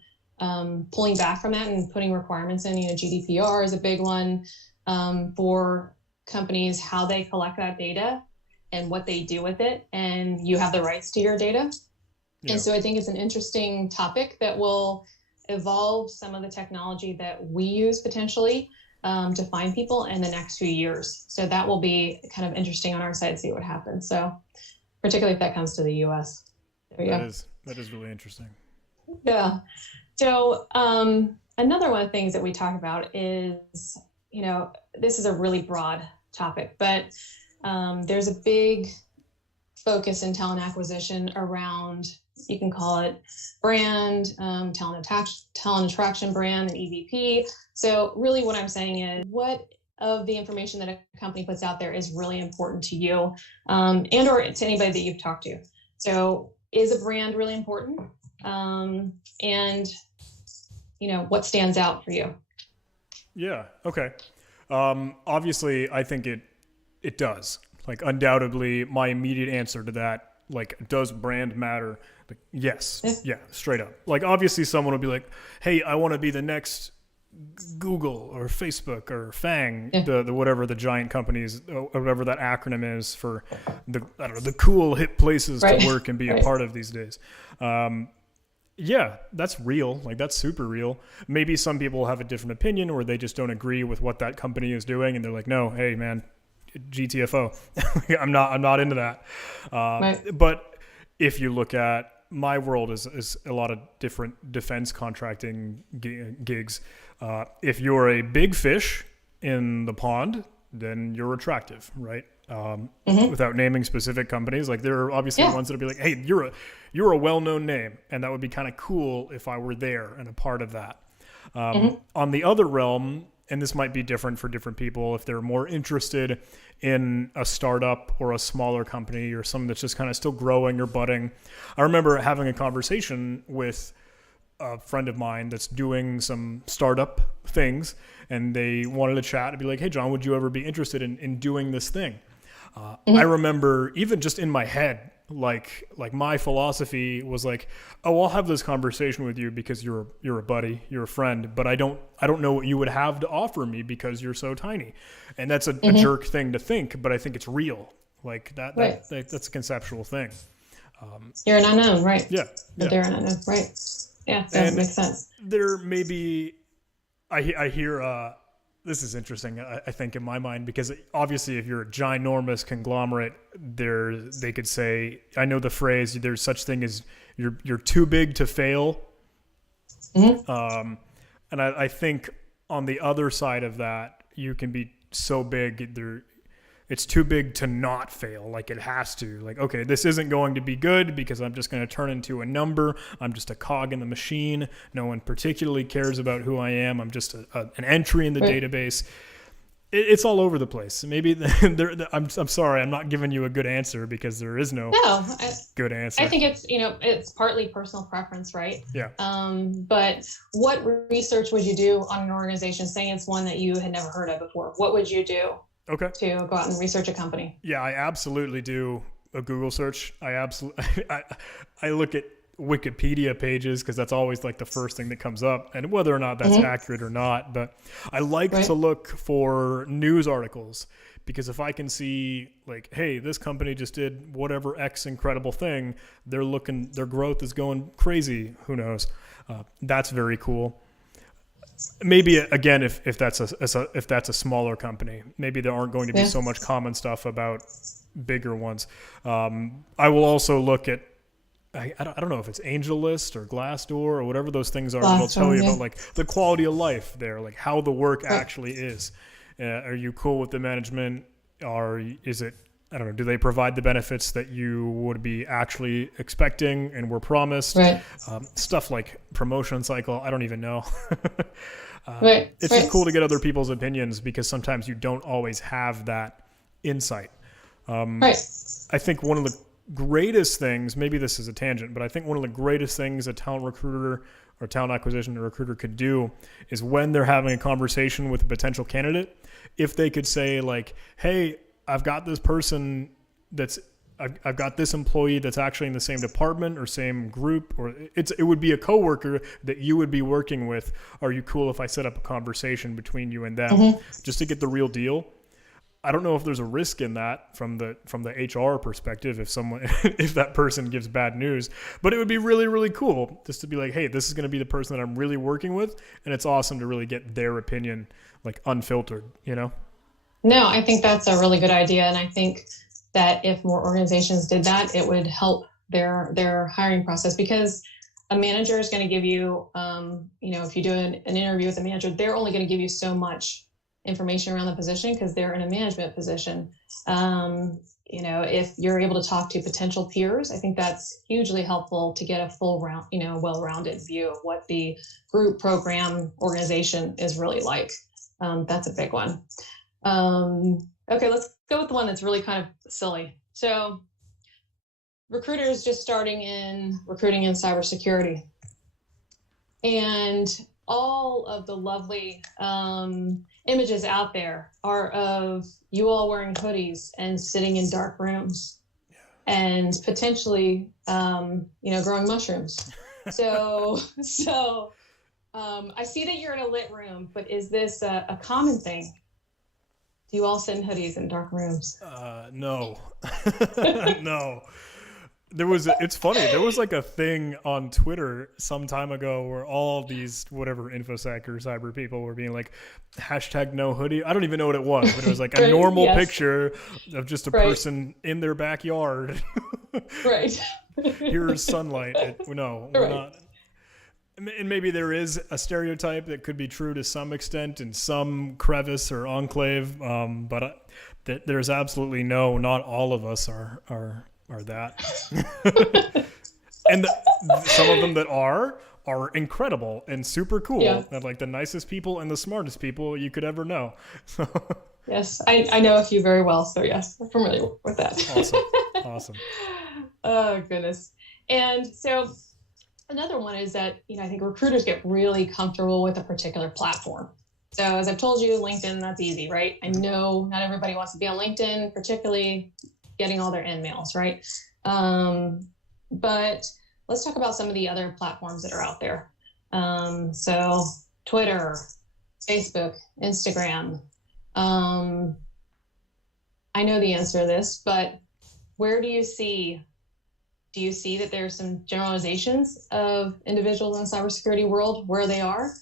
pulling back from that and putting requirements in. GDPR is a big one for companies, how they collect that data and what they do with it, and you have the rights to your data. Yeah. And so I think it's an interesting topic that will evolve some of the technology that we use potentially to find people in the next few years. So that will be kind of interesting on our side to see what happens. So particularly if that comes to the US. That is really interesting. Yeah. So another one of the things that we talk about is, this is a really broad topic, but there's a big focus in talent acquisition around You can call it brand, talent attraction brand, and EVP. So really what I'm saying is, what of the information that a company puts out there is really important to you, and or to anybody that you've talked to. So is a brand really important? And what stands out for you? Yeah. Okay. Obviously, I think it does. Like, undoubtedly, my immediate answer to that, like, does brand matter? Like, yes. Yeah, straight up. Like, obviously, someone will be like, hey, I want to be the next Google or Facebook or FANG, the whatever the giant companies, or whatever that acronym is for the cool hip places to work and be a part of these days. Yeah, that's real. Like, that's super real. Maybe some people have a different opinion, or they just don't agree with what that company is doing, and they're like, no, hey man, GTFO. I'm not into that. But if you look at my world is a lot of different defense contracting gigs. If you're a big fish in the pond, then you're attractive, right? Without naming specific companies, like, there are obviously ones that'll be like, hey, you're a well-known name, and that would be kind of cool if I were there and a part of that. On the other realm, and this might be different for different people, if they're more interested in a startup or a smaller company or something that's just kind of still growing or budding. I remember having a conversation with a friend of mine that's doing some startup things, and they wanted to chat and be like, hey, John, would you ever be interested in doing this thing? I remember even just in my head, like my philosophy was like, oh, I'll have this conversation with you because you're a buddy, you're a friend, but I don't know what you would have to offer me because you're so tiny. And that's a jerk thing to think, but I think it's real. Like that's a conceptual thing. You're an unknown, right? Yeah. But they're an unknown, right? Yeah, that makes sense. There may be, I hear, this is interesting, I think, in my mind, because obviously if you're a ginormous conglomerate, they could say, I know the phrase, there's such thing as you're too big to fail. And I think on the other side of that, you can be so big, it's too big to not fail. Like, it has to. Like, okay, this isn't going to be good because I'm just going to turn into a number. I'm just a cog in the machine. No one particularly cares about who I am. I'm just an entry in the database. It's all over the place. Maybe I'm sorry, I'm not giving you a good answer because there is no good answer. I think it's partly personal preference, right? Yeah. But what research would you do on an organization, saying it's one that you had never heard of before? What would you do? Okay. To go out and research a company? Yeah, I absolutely do a Google search. I look at Wikipedia pages because that's always like the first thing that comes up, and whether or not that's accurate or not. But I like to look for news articles, because if I can see, like, hey, this company just did whatever X incredible thing, their growth is going crazy. Who knows? That's very cool. Maybe again, if that's a smaller company, maybe there aren't going to be so much common stuff about bigger ones. I will also look at, I don't know if it's AngelList or Glassdoor or whatever those things are. That'll tell you about like the quality of life there, like how the work actually is. Are you cool with the management? Or is it, I don't know, do they provide the benefits that you would be actually expecting and were promised? Right. Stuff like promotion cycle, I don't even know. It's just cool to get other people's opinions, because sometimes you don't always have that insight. I think one of the greatest things, maybe this is a tangent, but I think one of the greatest things a talent recruiter or talent acquisition recruiter could do is when they're having a conversation with a potential candidate, if they could say like, hey, I've got this person I've got this employee that's actually in the same department or same group, or it would be a coworker that you would be working with. Are you cool if I set up a conversation between you and them just to get the real deal? I don't know if there's a risk in that from the HR perspective if that person gives bad news, but it would be really, really cool just to be like, hey, this is going to be the person that I'm really working with, and it's awesome to really get their opinion, like, unfiltered, No, I think that's a really good idea, and I think that if more organizations did that, it would help their hiring process, because a manager is going to give you, if you do an interview with a manager, they're only going to give you so much information around the position because they're in a management position. if you're able to talk to potential peers, I think that's hugely helpful to get a full round, well-rounded view of what the group, program, organization is really like. That's a big one. Okay, let's go with the one that's really kind of silly. So recruiters just starting in recruiting in cybersecurity. And all of the lovely images out there are of you all wearing hoodies and sitting in dark rooms and potentially, growing mushrooms. So I see that you're in a lit room, but is this a common thing? Do you all sit in hoodies in dark rooms? No. No. It's funny. There was like a thing on Twitter some time ago where all these whatever InfoSec or cyber people were being like #no hoodie. I don't even know what it was, but it was like a normal picture of just a person in their backyard. Right. Here's sunlight. No, we're not. And maybe there is a stereotype that could be true to some extent in some crevice or enclave, but there's absolutely not all of us are that. And some of them that are incredible and super cool. Yeah. And like the nicest people and the smartest people you could ever know. Yes, I know a few very well, so yes, I'm familiar with that. Awesome. Oh, goodness. And so another one is that, I think recruiters get really comfortable with a particular platform. So as I've told you, LinkedIn, that's easy, right? I know not everybody wants to be on LinkedIn, particularly getting all their end mails, right? But let's talk about some of the other platforms that are out there. So Twitter, Facebook, Instagram. I know the answer to this, but where do you see that there's some generalizations of individuals in the cybersecurity world where they are,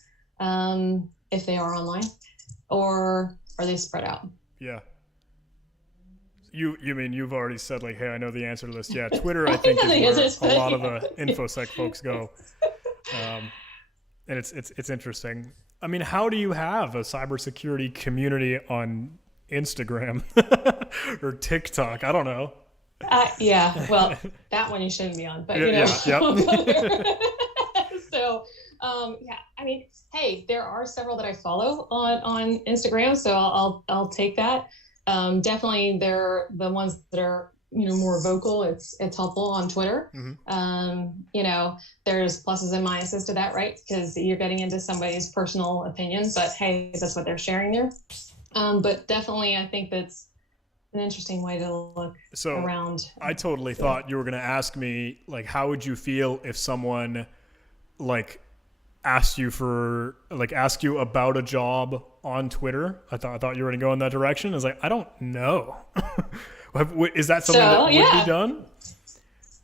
if they are online, or are they spread out? Yeah. You mean you've already said like, hey, I know the answer to this. Yeah, Twitter I think is where a lot of the InfoSec folks go, and it's interesting. I mean, how do you have a cybersecurity community on Instagram or TikTok? I don't know. Yeah, well, that one you shouldn't be on, but So, I mean, hey, there are several that I follow on Instagram, so I'll take that. Definitely, they're the ones that are more vocal. It's helpful on Twitter. Mm-hmm. There's pluses and minuses to that, right? Because you're getting into somebody's personal opinions, but hey, that's what they're sharing there. But definitely, I think that's an interesting way to look around. I totally thought you were going to ask me, like, how would you feel if someone, like, asked you about a job on Twitter? I thought you were going to go in that direction. I was like, I don't know. Is that something that would be done?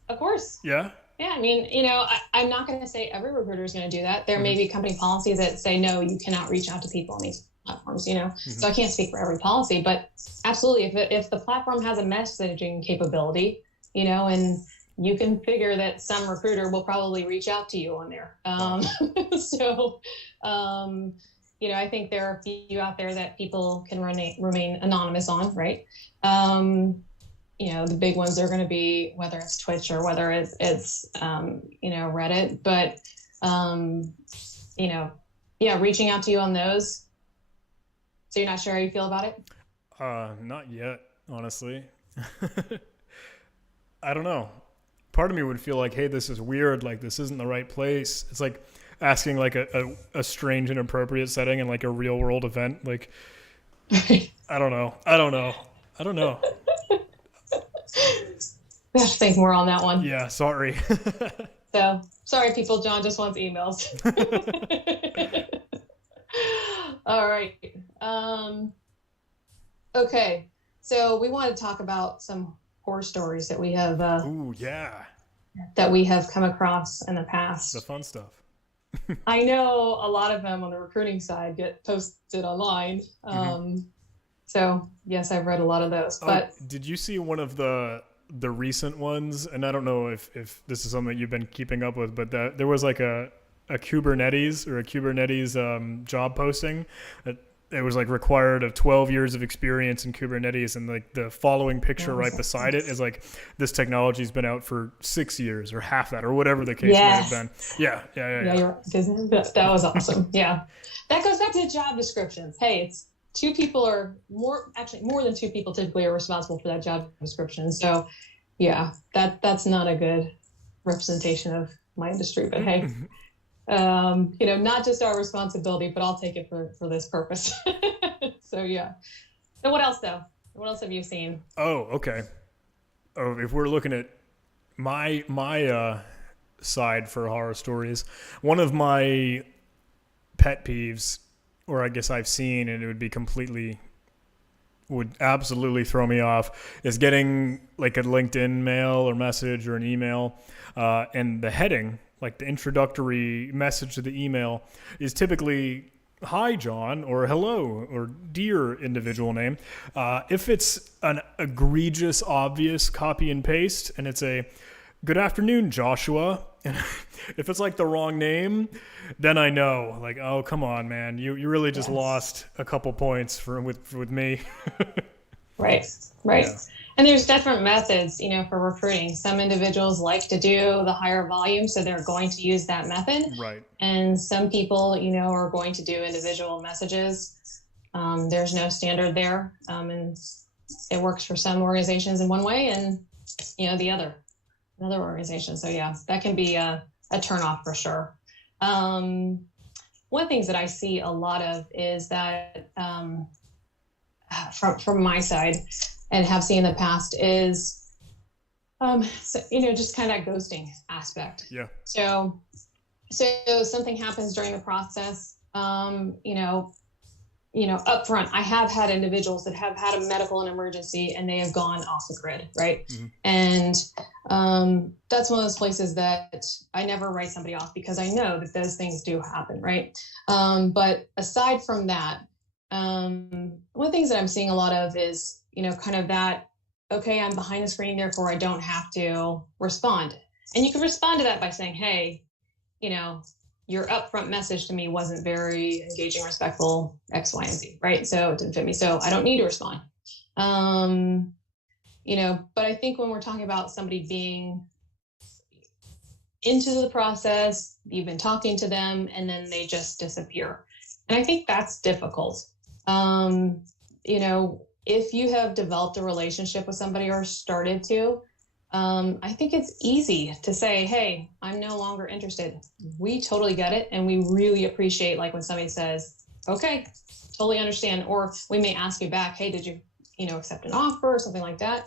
Of course. Yeah. Yeah. I mean, I'm not going to say every recruiter is going to do that. There may be company policies that say, no, you cannot reach out to people on these platforms, so I can't speak for every policy, but absolutely, if the platform has a messaging capability, and you can figure that some recruiter will probably reach out to you on there. I think there are a few out there that people can remain anonymous on, right? The big ones are going to be whether it's Twitch or whether it's Reddit, but reaching out to you on those. So you're not sure how you feel about it? Not yet, honestly. I don't know. Part of me would feel like, hey, this is weird. Like, this isn't the right place. It's like asking like a strange and appropriate setting in like a real world event. Like, I don't know. We have to think more on that one. Yeah, sorry. So, sorry, people. John just wants emails. All right. Okay. So we want to talk about some horror stories that we have. That we have come across in the past. The fun stuff. I know a lot of them on the recruiting side get posted online. So yes, I've read a lot of those. But did you see one of the recent ones? And I don't know if this is something you've been keeping up with, but there was like a Kubernetes job posting that it was like required of 12 years of experience in Kubernetes, and like the following picture right beside it is like this technology's been out for 6 years or half that or whatever the case may have been. Yeah. That was awesome. Yeah, that goes back to job descriptions. Hey, it's two people or more, actually more than two people typically are responsible for that job description. So yeah, that's not a good representation of my industry, but hey, not just our responsibility, but I'll take it for this purpose. So yeah. So what else though? What else have you seen? Oh, okay. Oh, if we're looking at my side for horror stories, one of my pet peeves, or I guess I've seen, and it would absolutely throw me off, is getting like a LinkedIn mail or message or an email, and the heading, like the introductory message to the email, is typically "Hi, John," or "Hello," or "Dear individual name." If it's an egregious, obvious copy and paste, and it's a "Good afternoon, Joshua," and if it's like the wrong name, then I know, like, oh, come on, man, you really just lost a couple points with me. Right. Yeah. And there's different methods, for recruiting. Some individuals like to do the higher volume, so they're going to use that method. Right. And some people, are going to do individual messages. There's no standard there. And it works for some organizations in one way and, another organization. So yeah, that can be a turnoff for sure. One of the things that I see a lot of is that from my side, and have seen in the past, is just kind of that ghosting aspect. Yeah. So something happens during the process. Up front, I have had individuals that have had a medical and emergency, and they have gone off the grid, right? Mm-hmm. And that's one of those places that I never write somebody off, because I know that those things do happen, right? But aside from that, one of the things that I'm seeing a lot of is, kind of that, okay, I'm behind the screen, therefore I don't have to respond. And you can respond to that by saying, hey, your upfront message to me wasn't very engaging, respectful, X, Y, and Z, right? So it didn't fit me, so I don't need to respond. But I think when we're talking about somebody being into the process, you've been talking to them, and then they just disappear. And I think that's difficult. If you have developed a relationship with somebody or started to, I think it's easy to say, hey, I'm no longer interested. We totally get it. And we really appreciate, like, when somebody says, okay, totally understand. Or we may ask you back, hey, did you, accept an offer or something like that?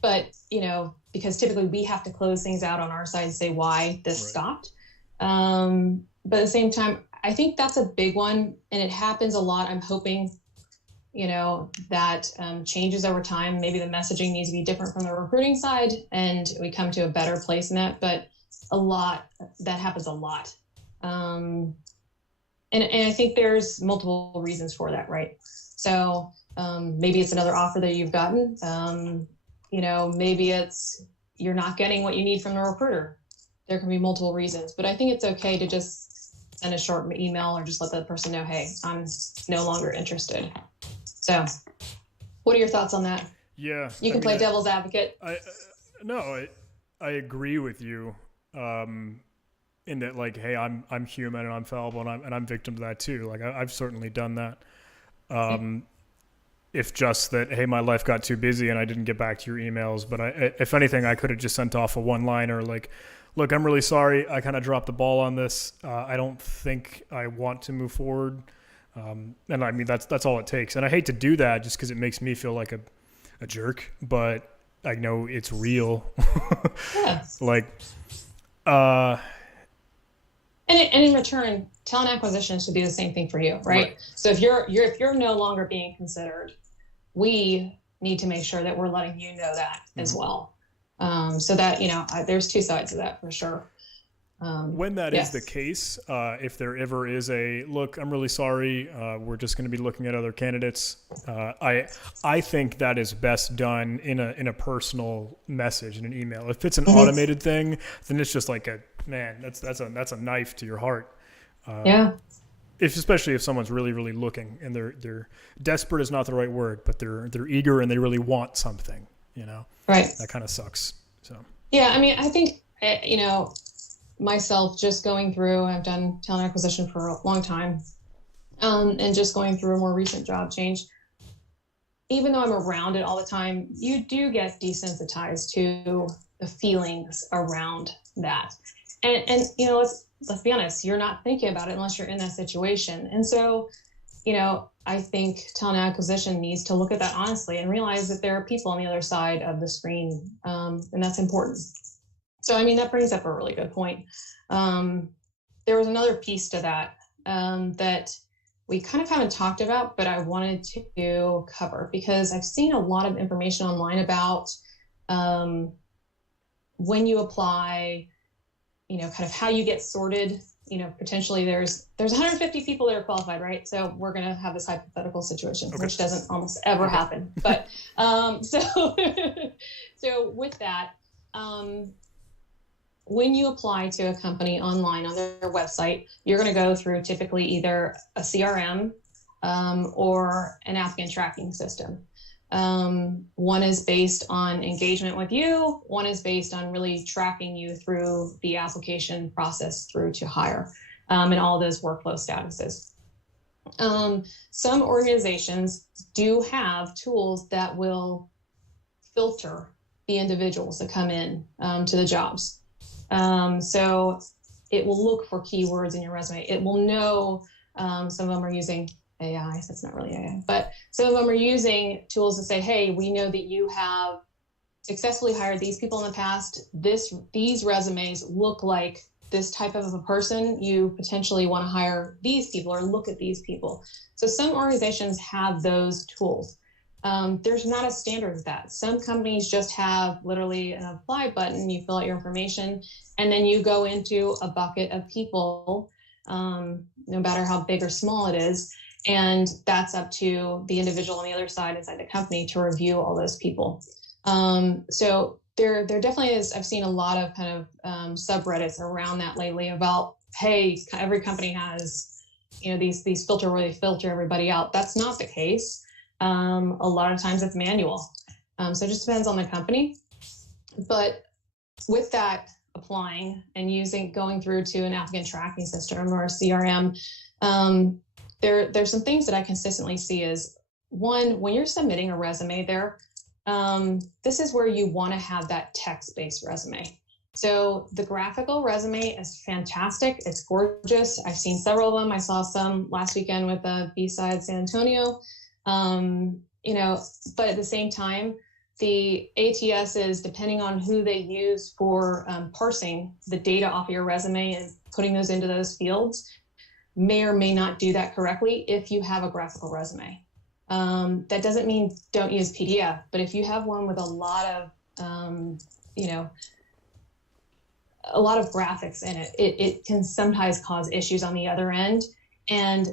But, because typically we have to close things out on our side and say why this stopped. But at the same time, I think that's a big one, and it happens a lot. I'm hoping, that changes over time. Maybe the messaging needs to be different from the recruiting side, and we come to a better place in that. But that happens a lot. And I think there's multiple reasons for that, right? So maybe it's another offer that you've gotten. Maybe it's you're not getting what you need from the recruiter. There can be multiple reasons, but I think it's okay to just send a short email or just let the person know, hey, I'm no longer interested. So what are your thoughts on that? Yeah. You can play devil's advocate. I agree with you. In that, like, hey, I'm human and I'm fallible, and I'm victim to that too. Like, I've certainly done that. If just that, hey, my life got too busy and I didn't get back to your emails. But if anything, I could have just sent off a one-liner like, look, I'm really sorry. I kind of dropped the ball on this. I don't think I want to move forward. And I mean, that's all it takes. And I hate to do that just because it makes me feel like a jerk, but I know it's real. Yeah. And in return, talent acquisition should do the same thing for you, right? So if you're no longer being considered, we need to make sure that we're letting you know that as well. So that, there's two sides of that for sure. When that is the case, if there ever is a look, I'm really sorry, we're just going to be looking at other candidates. I think that is best done in a personal message in an email. If it's an automated thing, then it's just like that's a knife to your heart. Yeah. especially if someone's really, really looking, and they're desperate is not the right word, but they're eager and they really want something, Right. That kind of sucks. So. Yeah. I mean, I think, myself just going through, I've done talent acquisition for a long time, and just going through a more recent job change, even though I'm around it all the time, you do get desensitized to the feelings around that. And let's be honest, you're not thinking about it unless you're in that situation. And so, I think talent acquisition needs to look at that honestly and realize that there are people on the other side of the screen, and that's important. So, I mean, that brings up a really good point. There was another piece to that that we kind of haven't talked about, but I wanted to cover because I've seen a lot of information online about when you apply, kind of how you get sorted. Potentially there's 150 people that are qualified, right? So we're going to have this hypothetical situation, okay, which doesn't almost ever happen. But so with that, when you apply to a company online on their website, you're going to go through typically either a CRM or an applicant tracking system. One is based on engagement with you. One is based on really tracking you through the application process through to hire, and all those workflow statuses. Some organizations do have tools that will filter the individuals that come in to the jobs. So it will look for keywords in your resume. It will know, some of them are using AI, so it's not really AI, but some of them are using tools to say, hey, we know that you have successfully hired these people in the past. These resumes look like this type of a person. You potentially want to hire these people or look at these people. So some organizations have those tools. There's not a standard of that. Some companies just have literally an apply button. You fill out your information, and then you go into a bucket of people, no matter how big or small it is. And that's up to the individual on the other side inside the company to review all those people. So there definitely is. I've seen a lot of kind of subreddits around that lately about, hey, every company has, these filter where they filter everybody out. That's not the case. A lot of times it's manual. So it just depends on the company. But with that applying and going through to an applicant tracking system or a CRM, there's some things that I consistently see is, one, when you're submitting a resume there, this is where you want to have that text-based resume. So the graphical resume is fantastic. It's gorgeous. I've seen several of them. I saw some last weekend with B-Side San Antonio. But at the same time, the ATS is, depending on who they use for parsing the data off of your resume and putting those into those fields, may or may not do that correctly if you have a graphical resume. That doesn't mean don't use PDF, but if you have one with a lot of, a lot of graphics in it, it can sometimes cause issues on the other end. And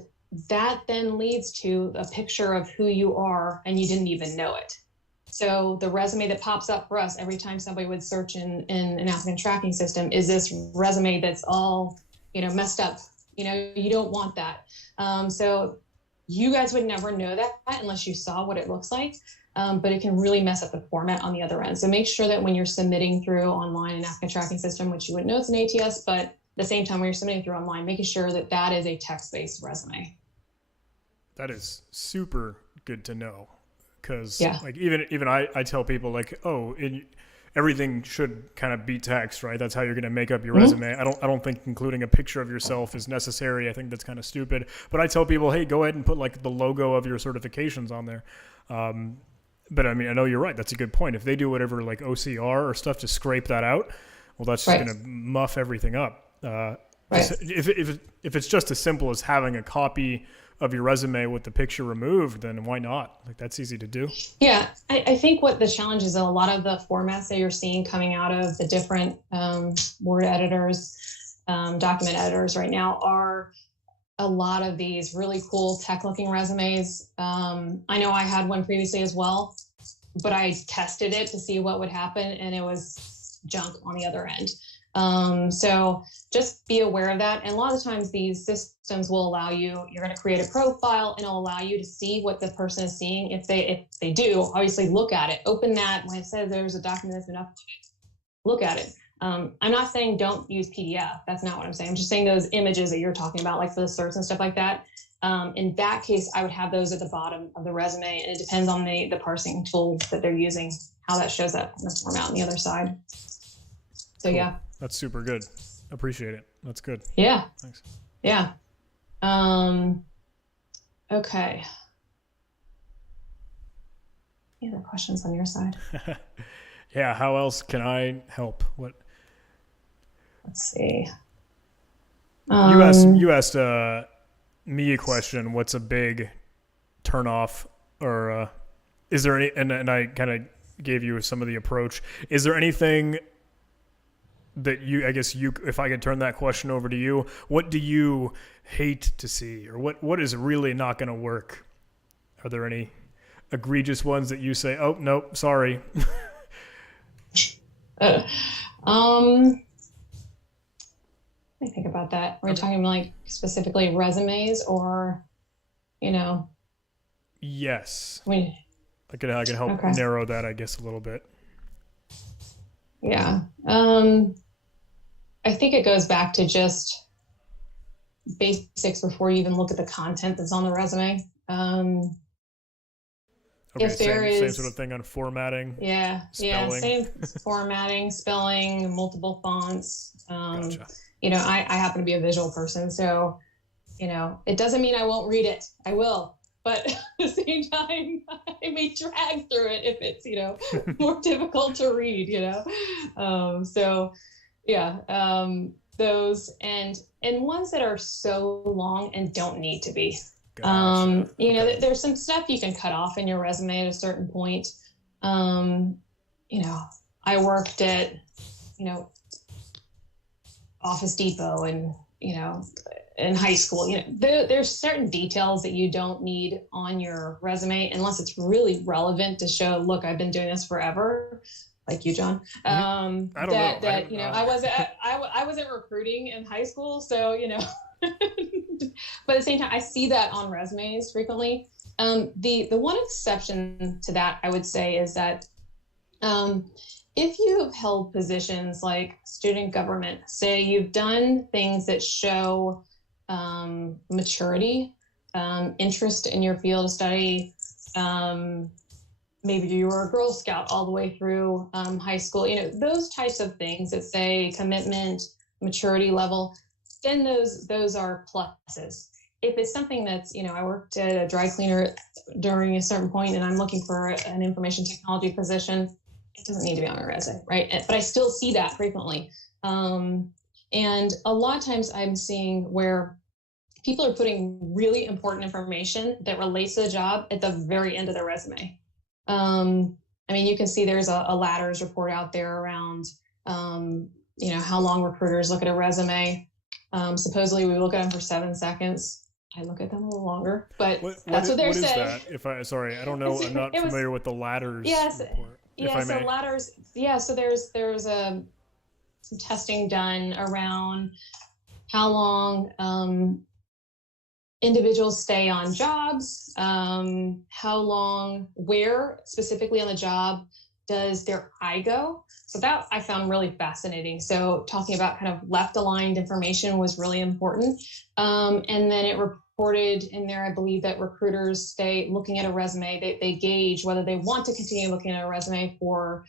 that then leads to a picture of who you are and you didn't even know it. So the resume that pops up for us every time somebody would search in an applicant tracking system is this resume that's all, messed up. You don't want that. So you guys would never know that unless you saw what it looks like, but it can really mess up the format on the other end. So make sure that when you're submitting through online an applicant tracking system, which you wouldn't know it's an ATS, but at the same time when you're submitting through online, making sure that that is a text-based resume. That is super good to know, because like even I tell people like, everything should kind of be text, right? That's how you're going to make up your resume. I don't think including a picture of yourself is necessary. I think that's kind of stupid. But I tell people, hey, go ahead and put like the logo of your certifications on there. But I mean, I know you're right. That's a good point. If they do whatever like OCR or stuff to scrape that out, well, that's just going to muff everything up. If it's just as simple as having a copy of your resume with the picture removed, then why not? Like, that's easy to do. Yeah, I think what the challenge is, a lot of the formats that you're seeing coming out of the different Word editors, document editors right now are a lot of these really cool tech-looking resumes. I know I had one previously as well, but I tested it to see what would happen, and it was junk on the other end. So just be aware of that. And a lot of times these systems will allow you, you're going to create a profile and it'll allow you to see what the person is seeing. If they do, obviously look at it, open that. When it says there's a document that's been uploaded, look at it. I'm not saying don't use PDF. That's not what I'm saying. I'm just saying those images that you're talking about, like for the certs and stuff like that. In that case, I would have those at the bottom of the resume, and it depends on the parsing tool that they're using, how that shows up in the format on the other side. So Cool. yeah. That's super good. Appreciate it. That's good. Yeah. Thanks. Yeah. Okay. Any other questions on your side? Yeah. How else can I help? What? Let's see. You asked me a question. What's a big turnoff, or is there any? And I kind of gave you some of the approach. Is there anything that if I could turn that question over to you, what do you hate to see, or what is really not going to work? Are there any egregious ones that you say, oh, nope, sorry? Let me think about that. We're talking like specifically resumes, or, Yes. I can help narrow that, I guess, a little bit. Yeah. I think it goes back to just basics before you even look at the content that's on the resume. Okay, if there is same sort of thing on formatting. Spelling. Same formatting, spelling, multiple fonts. Gotcha. I happen to be a visual person, so it doesn't mean I won't read it. I will, but at the same time, I may drag through it if it's more difficult to read. Those and ones that are so long and don't need to be. Gotcha. Okay. There's some stuff you can cut off in your resume at a certain point. I worked at, Office Depot and, in high school, there's certain details that you don't need on your resume unless it's really relevant to show, look, I've been doing this forever. Like you, John. I don't know. I wasn't recruiting in high school, so but at the same time, I see that on resumes frequently. The one exception to that, I would say, is that if you have held positions like student government, say you've done things that show maturity, interest in your field of study. Maybe you were a Girl Scout all the way through high school, those types of things that say commitment, maturity level, then those are pluses. If it's something that's, I worked at a dry cleaner during a certain point and I'm looking for an information technology position, it doesn't need to be on my resume, right? But I still see that frequently. And a lot of times I'm seeing where people are putting really important information that relates to the job at the very end of their resume. You can see there's a ladders report out there around, how long recruiters look at a resume. Supposedly we look at them for 7 seconds. I look at them a little longer, but that's what they're saying. What is that? I'm not familiar with the ladders. Yes. Report, so ladders. Yeah. So there's some testing done around how long, individuals stay on jobs, how long, where specifically on the job does their eye go? So that I found really fascinating. So talking about kind of left aligned information was really important. And then it reported in there, I believe, that recruiters stay looking at a resume. They gauge whether they want to continue looking at a resume for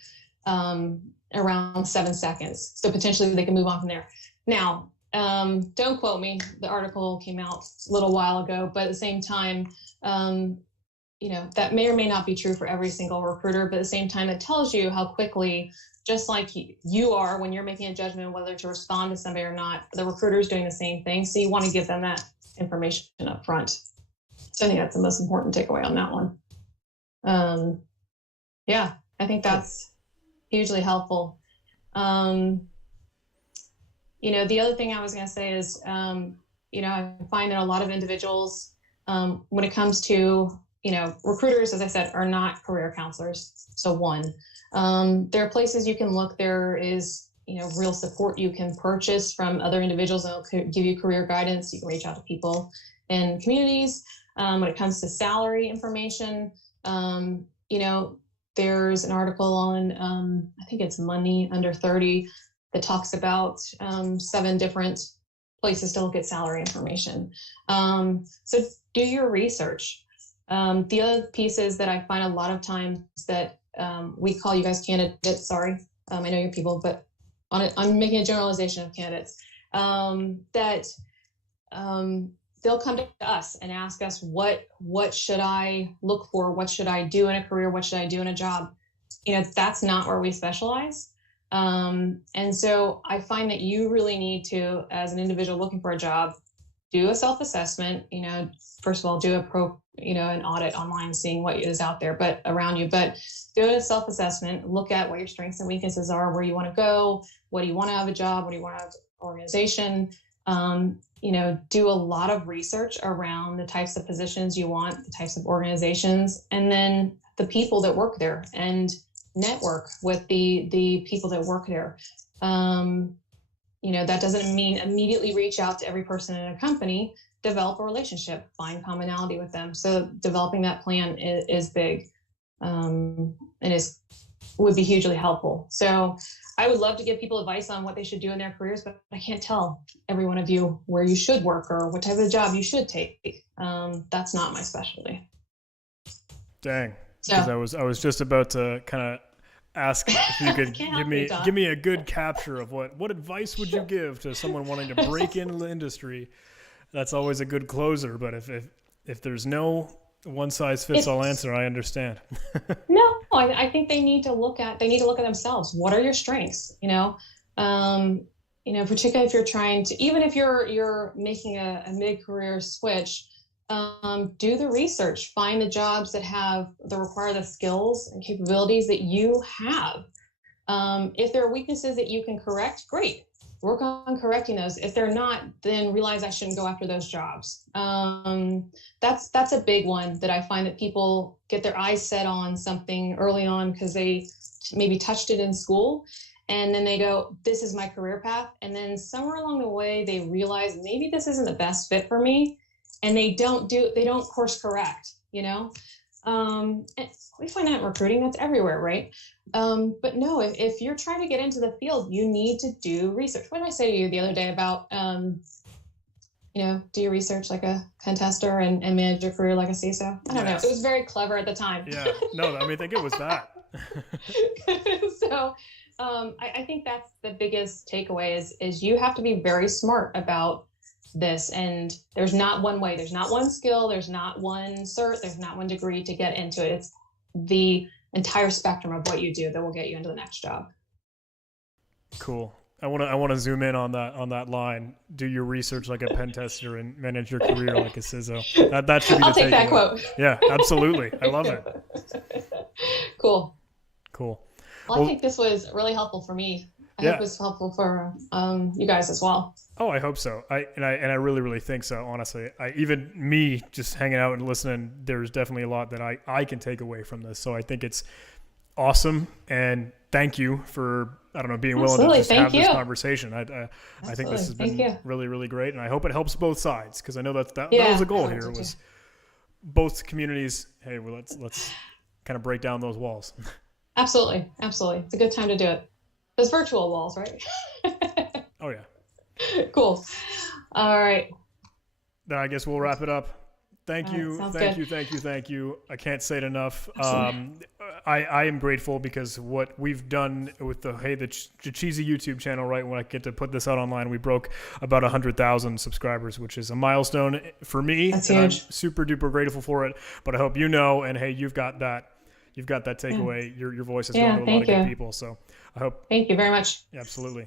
around 7 seconds. So potentially they can move on from there. Now, don't quote me. The article came out a little while ago, but at the same time, that may or may not be true for every single recruiter, but at the same time, it tells you how quickly, just like you are when you're making a judgment whether to respond to somebody or not, the recruiter's doing the same thing. So you want to give them that information up front. So I think that's the most important takeaway on that one. I think that's hugely helpful. The other thing I was going to say is, I find that a lot of individuals, when it comes to, recruiters, as I said, are not career counselors. So there are places you can look. There is real support you can purchase from other individuals that will give you career guidance. You can reach out to people in communities. When it comes to salary information, there's an article on, I think it's Money Under 30, that talks about 7 different places to look at salary information. So do your research. The other piece is that I find a lot of times that we call you guys candidates, sorry. I know you're people, but I'm making a generalization of candidates, that they'll come to us and ask us, what should I look for? What should I do in a career? What should I do in a job? That's not where we specialize. And so I find that you really need to, as an individual looking for a job, do a self-assessment, first of all, do an audit online, seeing what is out there, but around you, but do a self-assessment, look at what your strengths and weaknesses are, where you want to go, what do you want to have a job, what do you want to have an organization, do a lot of research around the types of positions you want, the types of organizations, and then the people that work there, and network with the people that work there. That doesn't mean immediately reach out to every person in a company. Develop a relationship, find commonality with them. So developing that plan is big, and would be hugely helpful. So I would love to give people advice on what they should do in their careers, but I can't tell every one of you where you should work or what type of job you should take. That's not my specialty. Dang. Because I was just about to kind of ask if you could give me a good capture of what advice would you give to someone wanting to break into the industry. That's always a good closer, but if there's no one size fits all answer, I understand. No, I think they need to look at themselves. What are your strengths? Particularly if you're trying to, even if you're making a mid-career switch, do the research, find the jobs that require the skills and capabilities that you have. If there are weaknesses that you can correct, great. Work on correcting those. If they're not, then realize I shouldn't go after those jobs. That's a big one that I find that people get their eyes set on something early on because they maybe touched it in school, and then they go, this is my career path. And then somewhere along the way, they realize maybe this isn't the best fit for me. And they don't course correct, and we find that in recruiting, that's everywhere, right? But no, if you're trying to get into the field, you need to do research. What did I say to you the other day about, do your research like a pen tester and manage your career like a CISO? I don't know. It was very clever at the time. Yeah, no, I think it was that. So I think that's the biggest takeaway is you have to be very smart about this, and there's not one way, there's not one skill, there's not one cert, there's not one degree to get into it. It's the entire spectrum of what you do that will get you into the next job. Cool. I want to zoom in on that line. Do your research like a pen tester and manage your career like a CISO. That should be the takeaway. I'll take that quote. Yeah, absolutely. I love it. Cool. Well, I think this was really helpful for me. I hope it's helpful for you guys as well. Oh, I hope so. I really, really think so. Honestly, even me just hanging out and listening, there's definitely a lot that I can take away from this. So I think it's awesome, and thank you for being willing to just have this conversation. I think this has been really, really great, and I hope it helps both sides, because I know that was the goal here, was both communities. Hey, well, let's kind of break down those walls. Absolutely. It's a good time to do it. Those virtual walls, right? Oh yeah. Cool. All right. Then I guess we'll wrap it up. Thank you. I can't say it enough. I am grateful because what we've done with the cheesy YouTube channel, right? When I get to put this out online, we broke about 100,000 subscribers, which is a milestone for me. That's huge. I'm super duper grateful for it. But I hope and hey, you've got that takeaway. Your voice is going to a lot of good people. So I hope. Thank you very much. Absolutely.